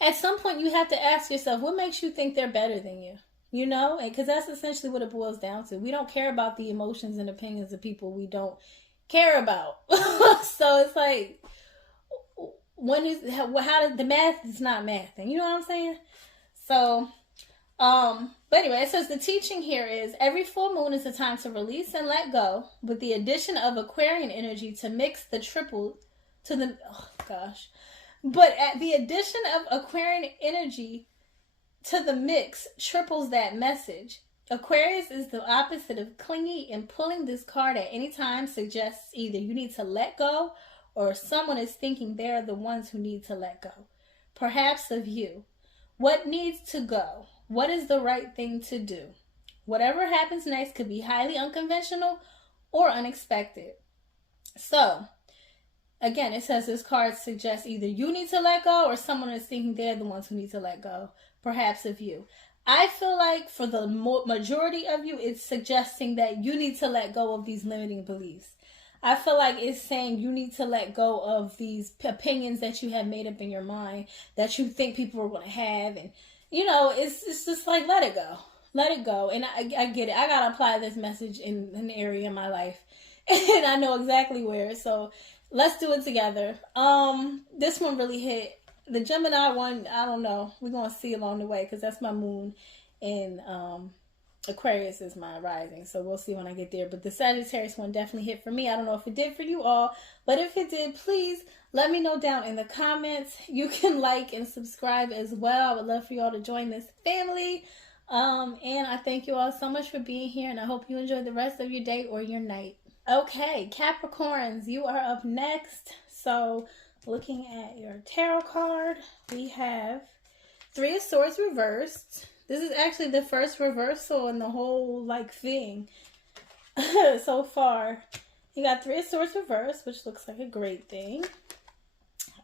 at some point you have to ask yourself, what makes you think they're better than you? You know, because that's essentially what it boils down to. We don't care about the emotions and opinions of people we don't care about. So it's like, how the math is not mathing, you know what I'm saying? So, but anyway, it says the teaching here is every full moon is a time to release and let go, with the addition of Aquarian energy to mix the triple to the, oh gosh, but at the addition of Aquarian energy to the mix triples that message. Aquarius is the opposite of clingy, and pulling this card at any time suggests either you need to let go, or someone is thinking they're the ones who need to let go. Perhaps of you. What needs to go? What is the right thing to do? Whatever happens next could be highly unconventional or unexpected. So, again, it says this card suggests either you need to let go or someone is thinking they're the ones who need to let go, perhaps of you. I feel like for the majority of you, it's suggesting that you need to let go of these limiting beliefs. I feel like it's saying you need to let go of these opinions that you have made up in your mind that you think people are going to have. And, you know, it's just like, let it go. Let it go. And I get it. I got to apply this message in an area in my life. And I know exactly where. So let's do it together. This one really hit. The Gemini one, I don't know. We're going to see along the way because that's my moon. And Aquarius is my rising. So we'll see when I get there. But the Sagittarius one definitely hit for me. I don't know if it did for you all. But if it did, please let me know down in the comments. You can like and subscribe as well. I would love for you all to join this family. And I thank you all so much for being here. And I hope you enjoy the rest of your day or your night. Okay, Capricorns, you are up next. So looking at your tarot card, we have Three of Swords reversed. This is actually the first reversal in the whole thing so far. You got Three of Swords reversed, which looks like a great thing.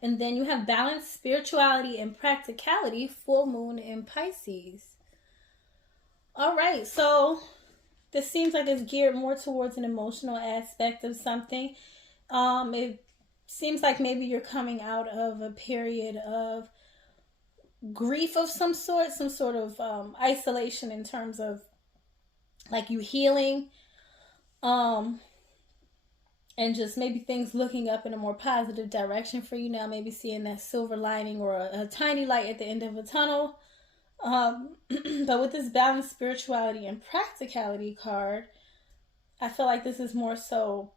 And then you have balance, spirituality, and practicality, full moon in Pisces. All right, so this seems like it's geared more towards an emotional aspect of something. It seems like maybe you're coming out of a period of grief of some sort of isolation in terms of you healing, and just maybe things looking up in a more positive direction for you now, maybe seeing that silver lining or a tiny light at the end of a tunnel. But with this balance, spirituality, and practicality card, I feel like this is more so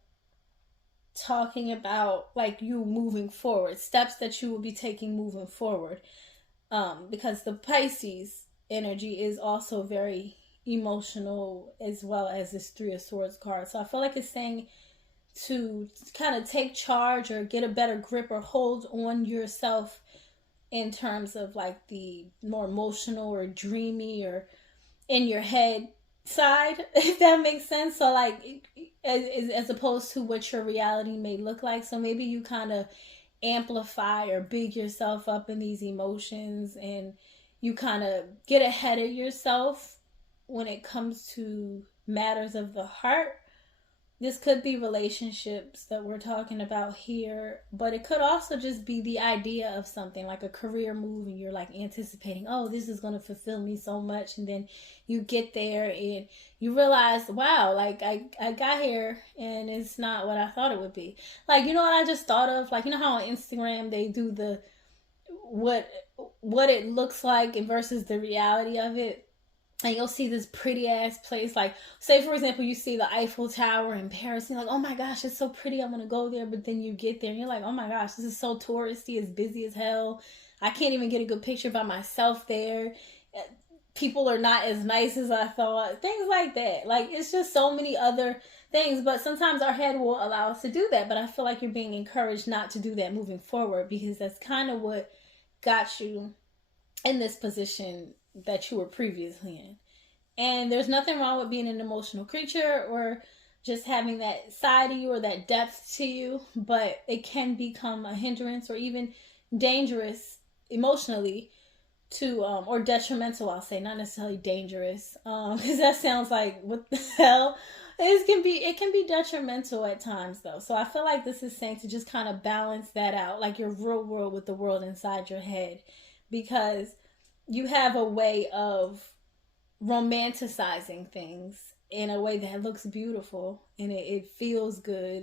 talking about you moving forward, steps that you will be taking moving forward. Because the Pisces energy is also very emotional, as well as this Three of Swords card. So I feel like it's saying to kind of take charge or get a better grip or hold on yourself in terms of the more emotional or dreamy or in your head side, if that makes sense. So as opposed to what your reality may look like. So maybe you kind of amplify or big yourself up in these emotions, and you kind of get ahead of yourself when it comes to matters of the heart. This could be relationships that we're talking about here, but it could also just be the idea of something like a career move, and you're anticipating, oh, this is going to fulfill me so much. And then you get there and you realize, wow, I got here and it's not what I thought it would be. You know what I just thought of? You know how on Instagram they do the what it looks like versus the reality of it? And you'll see this pretty ass place. Say for example, you see the Eiffel Tower in Paris, and you're oh my gosh, it's so pretty, I want to go there. But then you get there and you're oh my gosh, this is so touristy, it's busy as hell. I can't even get a good picture by myself there. People are not as nice as I thought. Things like that. It's just so many other things. But sometimes our head will allow us to do that. But I feel like you're being encouraged not to do that moving forward, because that's kind of what got you in this position that you were previously in. And there's nothing wrong with being an emotional creature or just having that side of you or that depth to you, but it can become a hindrance or even dangerous emotionally to or detrimental, I'll say, not necessarily dangerous, because that sounds like what the hell. It can be detrimental at times though. So I feel like this is saying to just kind of balance that out, your real world with the world inside your head, because you have a way of romanticizing things in a way that looks beautiful and it feels good,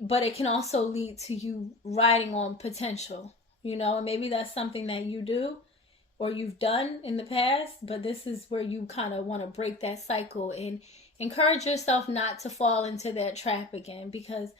but it can also lead to you riding on potential, and maybe that's something that you do or you've done in the past, but this is where you kind of want to break that cycle and encourage yourself not to fall into that trap again, because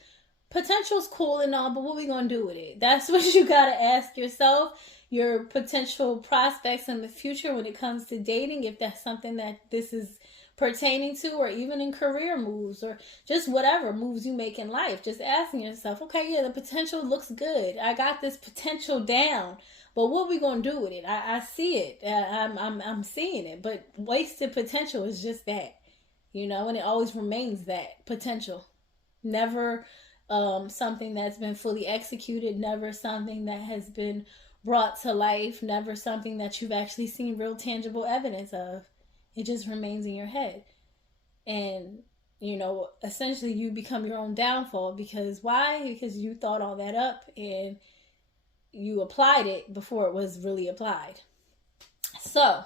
potential's cool and all, but what we gonna do with it? That's what you gotta ask yourself. Your potential prospects in the future when it comes to dating, if that's something that this is pertaining to, or even in career moves or just whatever moves you make in life, just asking yourself, okay, yeah, the potential looks good. I got this potential down, But what we gonna do with it? I see it. I'm seeing it. But wasted potential is just that, you know, and it always remains that potential. Never something that's been fully executed. Never something that has been brought to life. Never something that you've actually seen real tangible evidence of. It just remains in your head. And, you know, essentially you become your own downfall. Because why? Because you thought all that up and you applied it before it was really applied. So,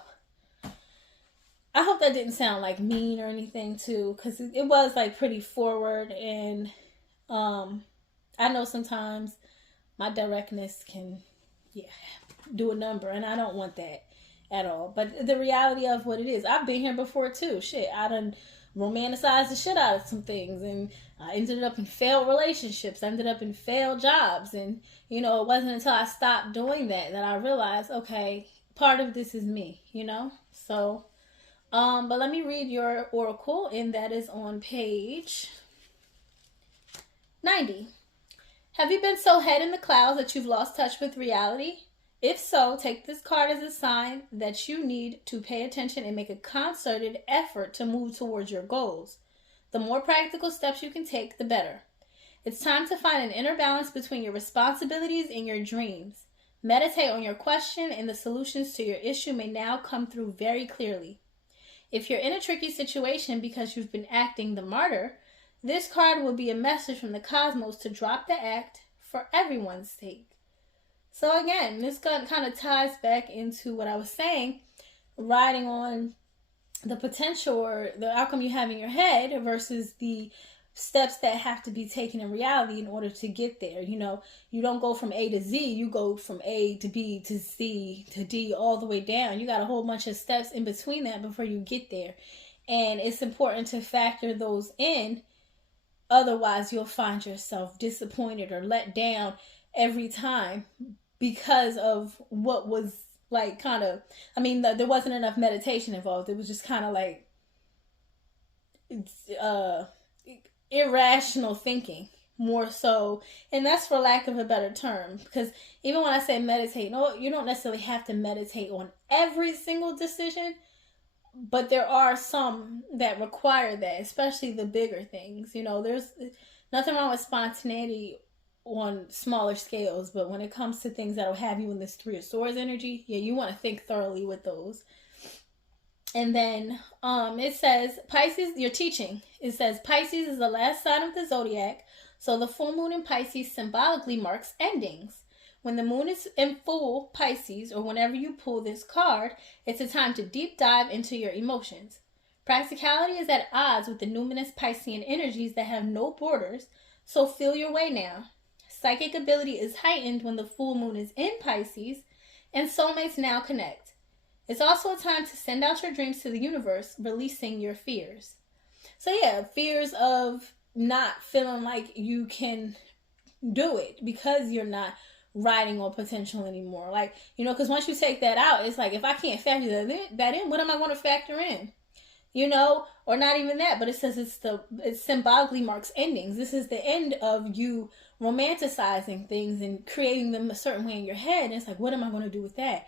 I hope that didn't sound like mean or anything too. Because it was like pretty forward. And I know sometimes my directness can, do a number. And I don't want that at all. But the reality of what it is, I've been here before too. Shit, I done romanticized the shit out of some things, and I ended up in failed relationships. I ended up in failed jobs, and you know, it wasn't until I stopped doing that I realized, okay, part of this is me, you know. So, but let me read your oracle, and that is on page 90. Have you been so head in the clouds that you've lost touch with reality? If so, take this card as a sign that you need to pay attention and make a concerted effort to move towards your goals. The more practical steps you can take, the better. It's time to find an inner balance between your responsibilities and your dreams. Meditate on your question, and the solutions to your issue may now come through very clearly. If you're in a tricky situation because you've been acting the martyr, this card will be a message from the cosmos to drop the act for everyone's sake. So again, this kind of ties back into what I was saying, riding on the potential or the outcome you have in your head versus the steps that have to be taken in reality in order to get there. You know, you don't go from A to Z, you go from A to B to C to D all the way down. You got a whole bunch of steps in between that before you get there. And it's important to factor those in. Otherwise, you'll find yourself disappointed or let down every time because of what was like kind of, I mean, there wasn't enough meditation involved. It was just kind of like irrational thinking more so. And that's for lack of a better term, because even when I say meditate, no, you don't necessarily have to meditate on every single decision, but there are some that require that, especially the bigger things. You know, there's nothing wrong with spontaneity on smaller scales, but when it comes to things that'll have you in this Three of Swords energy, you want to think thoroughly with those. And then it says Pisces, you're teaching. It says Pisces is the last sign of the zodiac, so the full moon in Pisces symbolically marks endings. When the moon is in full Pisces, or whenever you pull this card, it's a time to deep dive into your emotions. Practicality is at odds with the numinous Piscean energies that have no borders, so feel your way now. Psychic ability is heightened when the full moon is in Pisces, and soulmates now connect. It's also a time to send out your dreams to the universe, releasing your fears. So fears of not feeling like you can do it because you're not riding on potential anymore. Like, you know, because once you take that out, it's like, if I can't factor that in, what am I going to factor in? You know, or not even that, but it says it symbolically marks endings. This is the end of you romanticizing things and creating them a certain way in your head. And it's like, what am I going to do with that?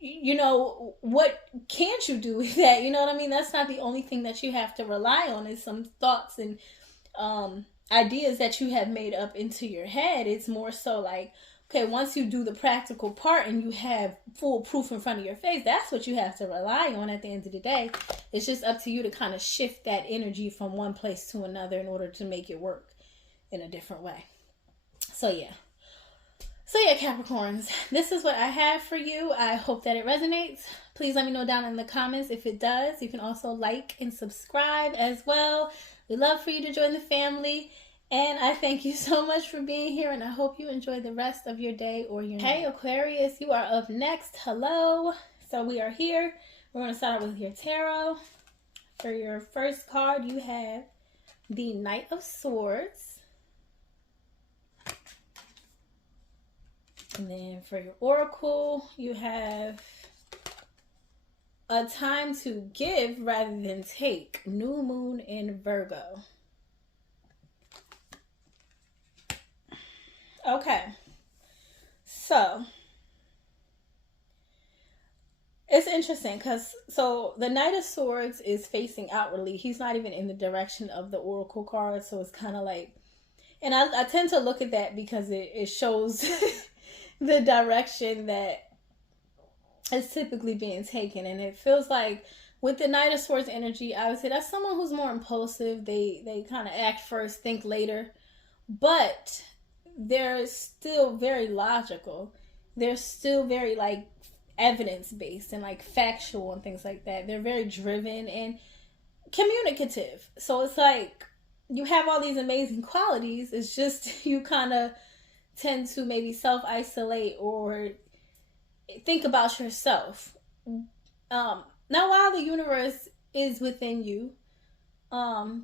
You know, what can't you do with that? You know what I mean? That's not the only thing that you have to rely on, is some thoughts and ideas that you have made up into your head. It's more so like, okay, once you do the practical part and you have full proof in front of your face, that's what you have to rely on at the end of the day. It's just up to you to kind of shift that energy from one place to another in order to make it work in a different way. So Capricorns, this is what I have for you. I hope that it resonates. Please let me know down in the comments if it does. You can also like and subscribe as well. We'd love for you to join the family. And I thank you so much for being here, and I hope you enjoy the rest of your day or your night. Hey Aquarius, you are up next. Hello. So we are here. We're going to start with your tarot. For your first card, you have the Knight of Swords. And then for your oracle, you have a time to give rather than take. New moon in Virgo. Okay. So, It's interesting because so the Knight of Swords is facing outwardly. He's not even in the direction of the Oracle card, so it's kind of like, and I tend to look at that because it shows the direction that is typically being taken, and it feels like with the Knight of Swords energy, I would say that's someone who's more impulsive. They kind of act first, think later, but they're still very logical. They're still very like evidence based and like factual and things like that. They're very driven and communicative. So it's like you have all these amazing qualities. It's just you kind of tend to maybe self isolate or think about yourself. Now, while the universe is within you,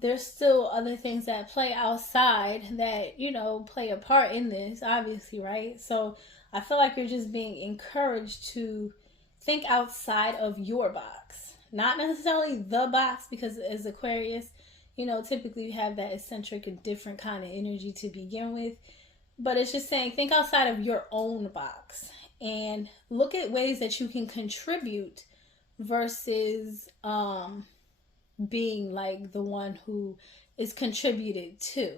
there's still other things that play outside that, you know, play a part in this, obviously, right? So I feel like you're just being encouraged to think outside of your box. Not necessarily the box, because as Aquarius, you know, typically you have that eccentric and different kind of energy to begin with. But it's just saying, think outside of your own box and look at ways that you can contribute versus being like the one who is contributed to,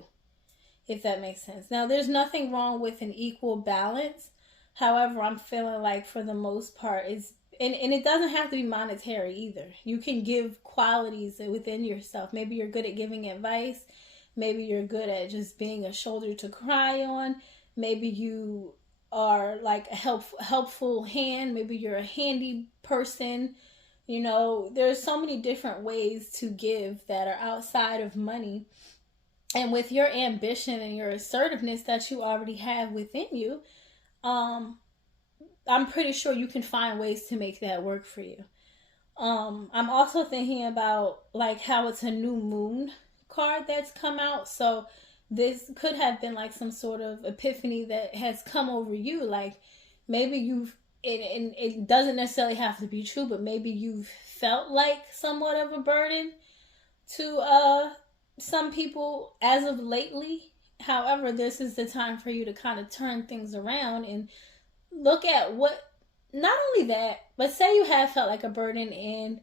if that makes sense. Now, there's nothing wrong with an equal balance. However, I'm feeling like for the most part, and it doesn't have to be monetary either. You can give qualities within yourself. Maybe you're good at giving advice. Maybe you're good at just being a shoulder to cry on. Maybe you are like a helpful hand. Maybe you're a handy person. You know, there's so many different ways to give that are outside of money. And with your ambition and your assertiveness that you already have within you, I'm pretty sure you can find ways to make that work for you. I'm also thinking about like how it's a new moon card that's come out. So this could have been like some sort of epiphany that has come over you. Like maybe it doesn't necessarily have to be true, but maybe you've felt like somewhat of a burden to some people as of lately. However, this is the time for you to kind of turn things around and look at what, not only that, but say you have felt like a burden and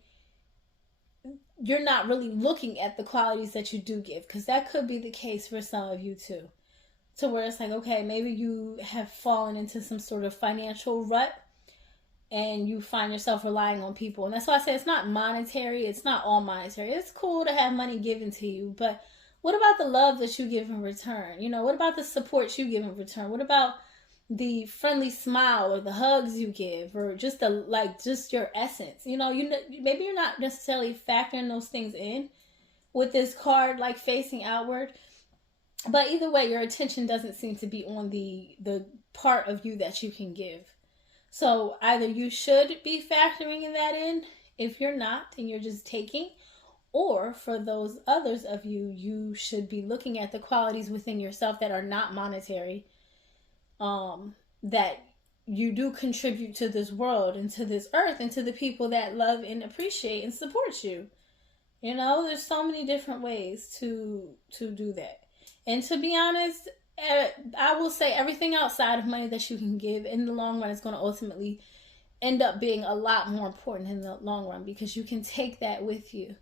you're not really looking at the qualities that you do give, because that could be the case for some of you too. To where it's like, okay, maybe you have fallen into some sort of financial rut and you find yourself relying on people. And that's why I say it's not monetary. It's not all monetary. It's cool to have money given to you, but what about the love that you give in return? You know, what about the support you give in return? What about the friendly smile or the hugs you give, or just just your essence? You know, maybe you're not necessarily factoring those things in with this card like facing outward, but either way, your attention doesn't seem to be on the part of you that you can give. So either you should be factoring that in. If you're not, and you're just taking, or for those others of you, you should be looking at the qualities within yourself that are not monetary, that you do contribute to this world and to this earth and to the people that love and appreciate and support you. You know, there's so many different ways to do that. And to be honest, I will say everything outside of money that you can give in the long run is going to ultimately end up being a lot more important in the long run, because you can take that with you.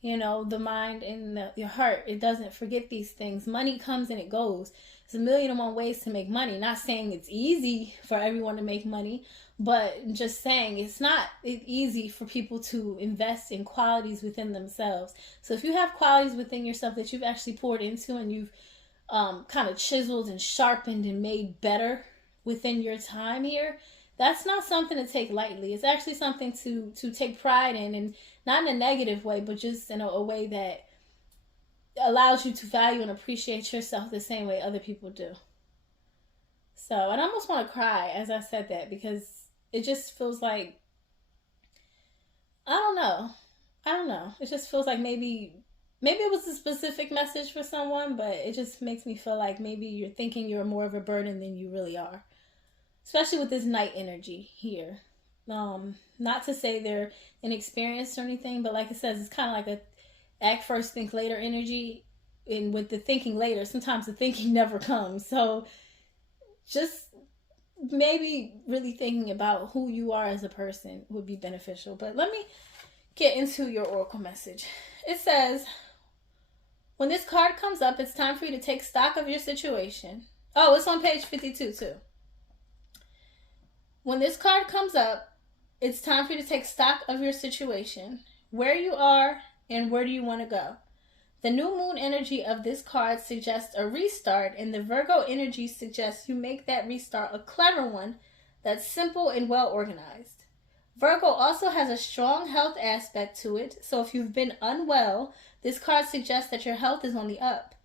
You know, the mind and your heart, it doesn't forget these things. Money comes and it goes. There's 1,000,001 ways to make money. Not saying it's easy for everyone to make money, but just saying it's not easy for people to invest in qualities within themselves. So if you have qualities within yourself that you've actually poured into and you've kind of chiseled and sharpened and made better within your time here, that's not something to take lightly. It's actually something to take pride in, and not in a negative way, but just in a way that allows you to value and appreciate yourself the same way other people do. So, and I almost want to cry as I said that, because it just feels like, I don't know. It just feels like maybe it was a specific message for someone, but it just makes me feel like maybe you're thinking you're more of a burden than you really are. Especially with this night energy here. Not to say they're inexperienced or anything, but like it says, it's kind of like a act first, think later energy. And with the thinking later, sometimes the thinking never comes. So just maybe really thinking about who you are as a person would be beneficial. But let me get into your oracle message. It says, when this card comes up, it's time for you to take stock of your situation. Oh, it's on page 52 too. When this card comes up, it's time for you to take stock of your situation, where you are, and where do you want to go. The new moon energy of this card suggests a restart, and the Virgo energy suggests you make that restart a clever one that's simple and well organized. Virgo also has a strong health aspect to it, so if you've been unwell, this card suggests that your health is on the up.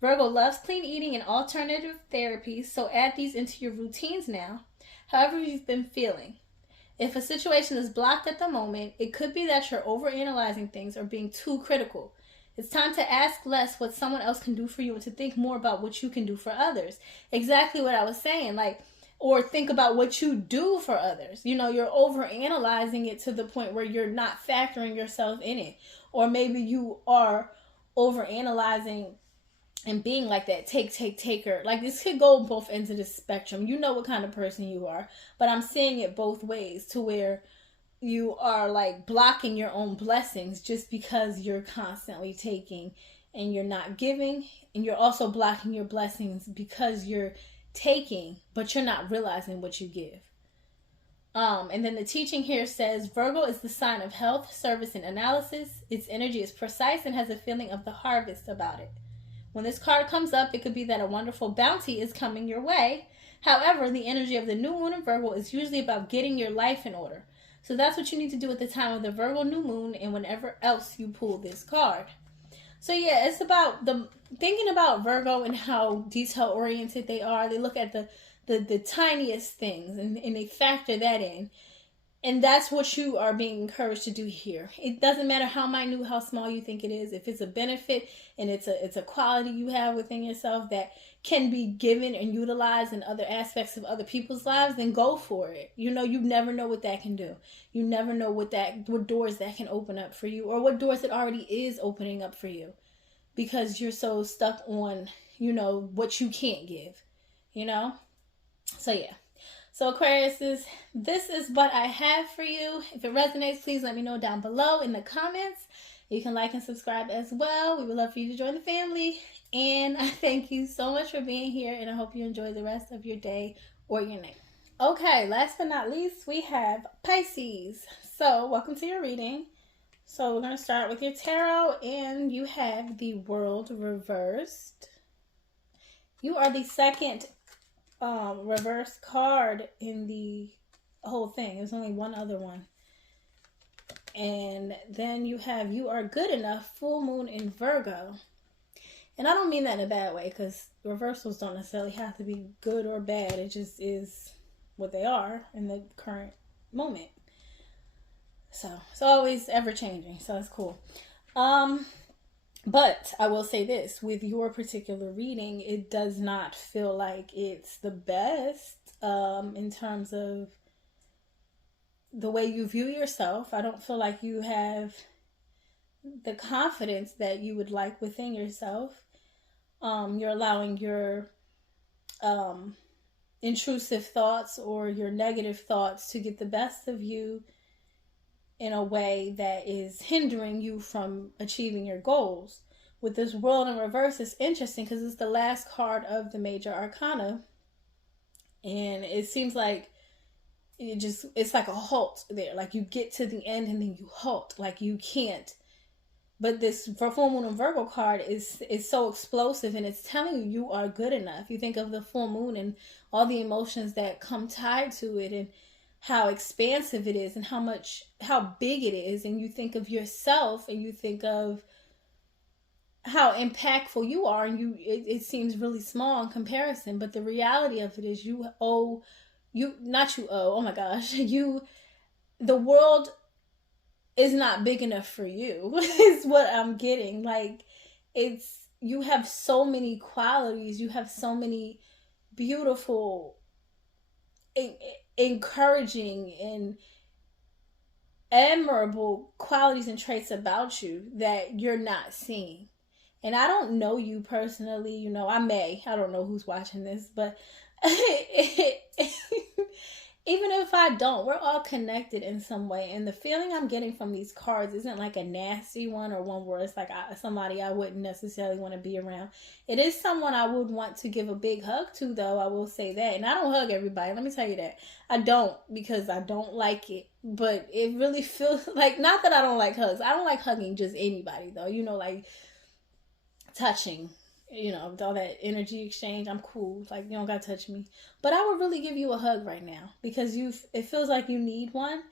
Virgo loves clean eating and alternative therapies, so add these into your routines now, however you've been feeling. If a situation is blocked at the moment, it could be that you're overanalyzing things or being too critical. It's time to ask less what someone else can do for you and to think more about what you can do for others. Exactly what I was saying, or think about what you do for others. You're overanalyzing it to the point where you're not factoring yourself in it. Or maybe you are overanalyzing and being like that taker. This could go both ends of the spectrum. You know what kind of person you are. But I'm saying it both ways, to where you are blocking your own blessings just because you're constantly taking and you're not giving. And you're also blocking your blessings because you're taking, but you're not realizing what you give. And then the teaching here says, Virgo is the sign of health, service, and analysis. Its energy is precise and has a feeling of the harvest about it. When this card comes up, it could be that a wonderful bounty is coming your way. However, the energy of the new moon in Virgo is usually about getting your life in order. So that's what you need to do at the time of the Virgo new moon and whenever else you pull this card. So yeah, it's about thinking about Virgo and how detail oriented they are. They look at the tiniest things and they factor that in. And that's what you are being encouraged to do here. It doesn't matter how minute, how small you think it is. If it's a benefit and it's a quality you have within yourself that can be given and utilized in other aspects of other people's lives, then go for it. You never know what that can do. You never know what doors that can open up for you, or what doors it already is opening up for you, because you're so stuck on, what you can't give, So yeah. So Aquarius, this is what I have for you. If it resonates, please let me know down below in the comments. You can like and subscribe as well. We would love for you to join the family. And I thank you so much for being here, and I hope you enjoy the rest of your day or your night. Okay, last but not least, we have Pisces. So welcome to your reading. So we're going to start with your tarot, and you have the World reversed. You are the second reverse card in the whole thing. There's only one other one. And then you have You Are Good Enough, full moon in Virgo. And I don't mean that in a bad way, because reversals don't necessarily have to be good or bad. It just is what they are in the current moment. So it's always ever changing. So it's cool. But I will say this, with your particular reading, it does not feel like it's the best in terms of the way you view yourself. I don't feel like you have the confidence that you would like within yourself. You're allowing your intrusive thoughts or your negative thoughts to get the best of you in a way that is hindering you from achieving your goals. With this World in reverse, it's interesting because it's the last card of the major arcana, and it seems like it's like a halt there. Like you get to the end and then you halt, like you can't. But this full moon in Virgo card is so explosive, and it's telling you you are good enough. You think of the full moon and all the emotions that come tied to it, and how expansive it is, and how big it is, and you think of yourself, and you think of how impactful you are, and it seems really small in comparison, but the reality of it is the world is not big enough for you is what I'm getting. You have so many qualities, you have so many beautiful, encouraging and admirable qualities and traits about you that you're not seeing. And I don't know you personally, I don't know who's watching this, but Even if I don't, we're all connected in some way. And the feeling I'm getting from these cards isn't like a nasty one or one where it's like somebody I wouldn't necessarily want to be around. It is someone I would want to give a big hug to, though. I will say that. And I don't hug everybody. Let me tell you that. I don't, because I don't like it. But it really feels like, not that I don't like hugs. I don't like hugging just anybody, though. You know, like touching. You know, all that energy exchange, I'm cool. Like, you don't gotta touch me. But I would really give you a hug right now, because it feels like you need one.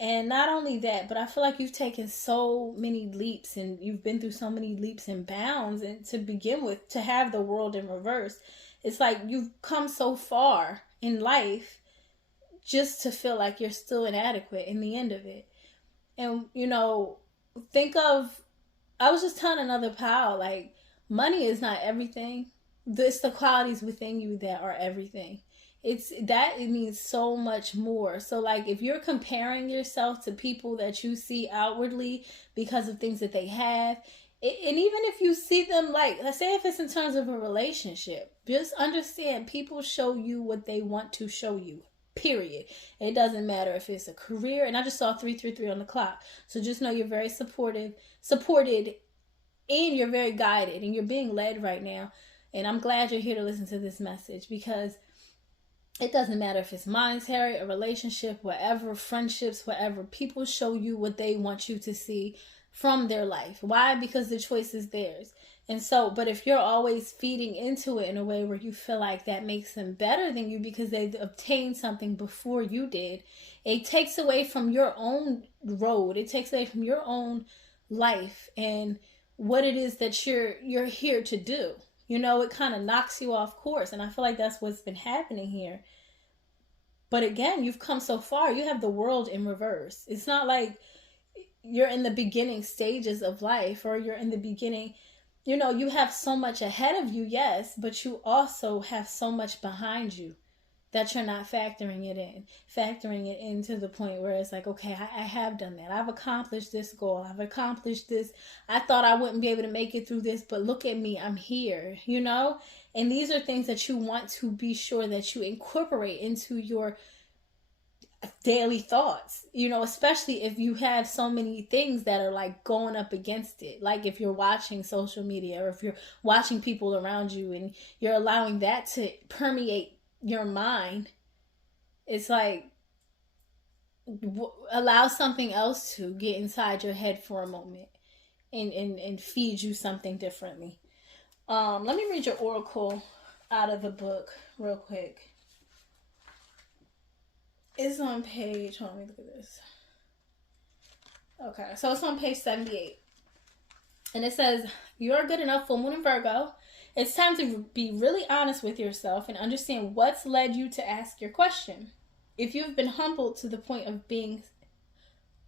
And not only that, but I feel like you've taken so many leaps, and you've been through so many leaps and bounds. And to begin with, to have the world in reverse, it's like you've come so far in life just to feel like you're still inadequate in the end of it. And, you know, I was just telling another pal, like, money is not everything. It's the qualities within you that are everything. It means so much more. So, like, if you're comparing yourself to people that you see outwardly because of things that they have, and even if you see them, like, let's say if it's in terms of a relationship, just understand people show you what they want to show you. Period. It doesn't matter if it's a career. And I just saw 333 on the clock. So just know you're very supported, and you're very guided, and you're being led right now. And I'm glad you're here to listen to this message, because it doesn't matter if it's monetary, a relationship, whatever, friendships, whatever. People show you what they want you to see from their life. Why? Because the choice is theirs. And so, but if you're always feeding into it in a way where you feel like that makes them better than you because they've obtained something before you did, it takes away from your own road. It takes away from your own life and what it is that you're here to do. You know, it kind of knocks you off course. And I feel like that's what's been happening here. But again, you've come so far. You have the world in reverse. It's not like you're in the beginning stages of life, or you're in the beginning, you know, you have so much ahead of you, yes, but you also have so much behind you that you're not factoring it into the point where it's like, okay, I have done that. I've accomplished this goal. I've accomplished this. I thought I wouldn't be able to make it through this, but look at me. I'm here, you know? And these are things that you want to be sure that you incorporate into your daily thoughts, you know, especially if you have so many things that are like going up against it. Like if you're watching social media, or if you're watching people around you and you're allowing that to permeate your mind, it's like allow something else to get inside your head for a moment and feed you something differently. Let me read your oracle out of the book real quick. It's on page, hold on, let me look at this. Okay, so it's on page 78. And it says, you are good enough, full moon in Virgo. It's time to be really honest with yourself and understand what's led you to ask your question. If you've been humbled to the point of being,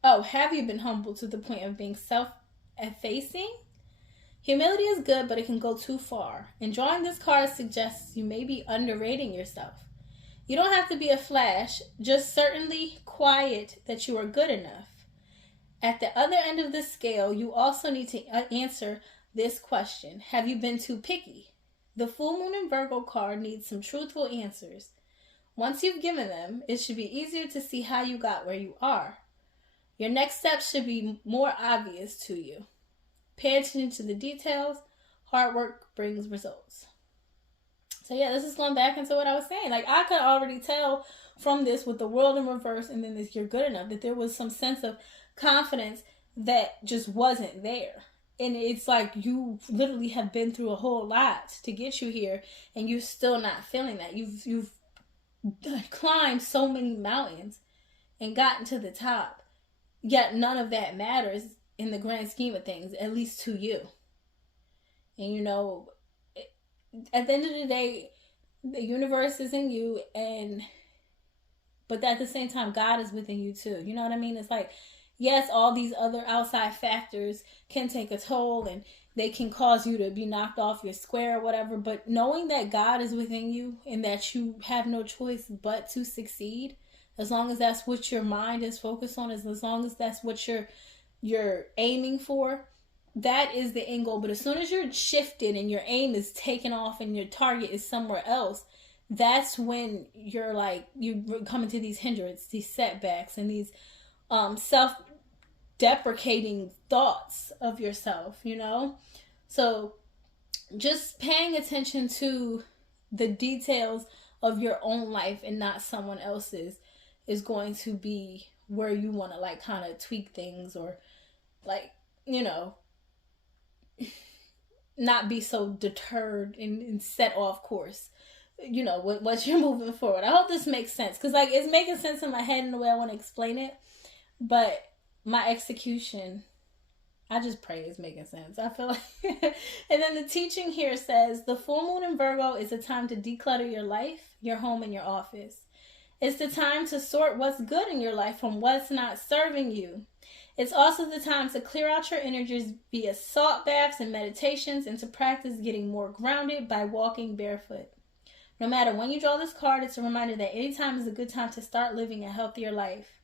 have you been humbled to the point of being self-effacing? Humility is good, but it can go too far. And drawing this card suggests you may be underrating yourself. You don't have to be a flash, just certainly quiet that you are good enough. At the other end of the scale, you also need to answer this question. Have you been too picky? The full moon in Virgo card needs some truthful answers. Once you've given them, it should be easier to see how you got where you are. Your next steps should be more obvious to you. Pay attention to the details. Hard work brings results. So yeah, this is going back into what I was saying. Like, I could already tell from this, with the world in reverse and then this you're good enough, that there was some sense of confidence that just wasn't there. And it's like you literally have been through a whole lot to get you here, and you're still not feeling that. You've climbed so many mountains and gotten to the top, yet none of that matters in the grand scheme of things, at least to you. And you know, at the end of the day, the universe is in you, but at the same time, God is within you too. You know what I mean? It's like, yes, all these other outside factors can take a toll and they can cause you to be knocked off your square or whatever. But knowing that God is within you and that you have no choice but to succeed, as long as that's what your mind is focused on, as long as that's what you're aiming for, that is the end goal. But as soon as you're shifted and your aim is taken off and your target is somewhere else, that's when you're like, you come into these hindrances, these setbacks, and these self-deprecating thoughts of yourself, you know? So just paying attention to the details of your own life and not someone else's is going to be where you want to like kind of tweak things, or like, you know, not be so deterred and set off course, you know, what you're moving forward. I hope this makes sense, because like it's making sense in my head in the way I want to explain it, but my execution, I just pray it's making sense. I feel like and then the teaching here says the full moon in Virgo is a time to declutter your life, your home, and your office. It's the time to sort what's good in your life from what's not serving you. It's also the time to clear out your energies via salt baths and meditations, and to practice getting more grounded by walking barefoot. No matter when you draw this card, it's a reminder that any time is a good time to start living a healthier life.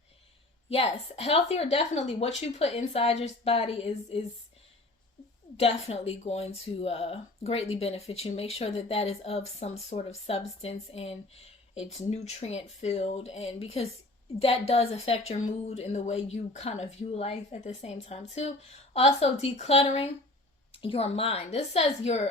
Yes, healthier, definitely. What you put inside your body is definitely going to greatly benefit you. Make sure that is of some sort of substance and it's nutrient filled, and because that does affect your mood and the way you kind of view life at the same time too. Also, decluttering your mind. This says your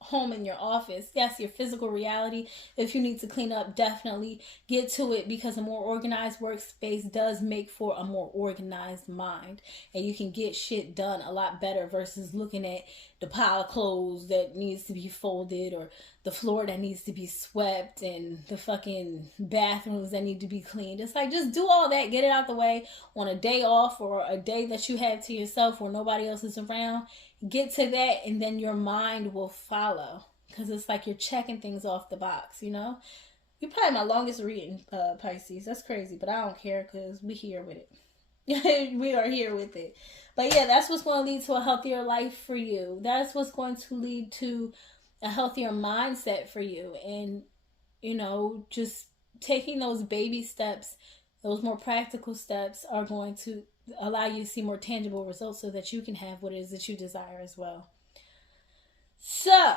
home and your office. Yes, your physical reality. If you need to clean up, definitely get to it, because a more organized workspace does make for a more organized mind, and you can get shit done a lot better versus looking at the pile of clothes that needs to be folded, or the floor that needs to be swept, and the fucking bathrooms that need to be cleaned. It's like, just do all that, get it out the way on a day off or a day that you have to yourself where nobody else is around. Get to that, and then your mind will follow, because it's like you're checking things off the box, you know? You're probably my longest reading, Pisces. That's crazy, but I don't care, because we here with it. We are here with it. But yeah, that's what's going to lead to a healthier life for you. That's what's going to lead to a healthier mindset for you. And, you know, just taking those baby steps, those more practical steps, are going to allow you to see more tangible results, so that you can have what it is that you desire as well. So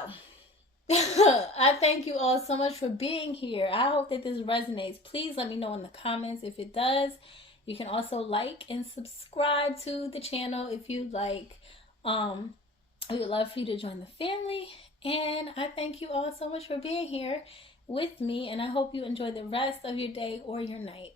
I thank you all so much for being here. I hope that this resonates. Please let me know in the comments if it does. You can also like and subscribe to the channel if you'd like. We would love for you to join the family. And I thank you all so much for being here with me, and I hope you enjoy the rest of your day or your night.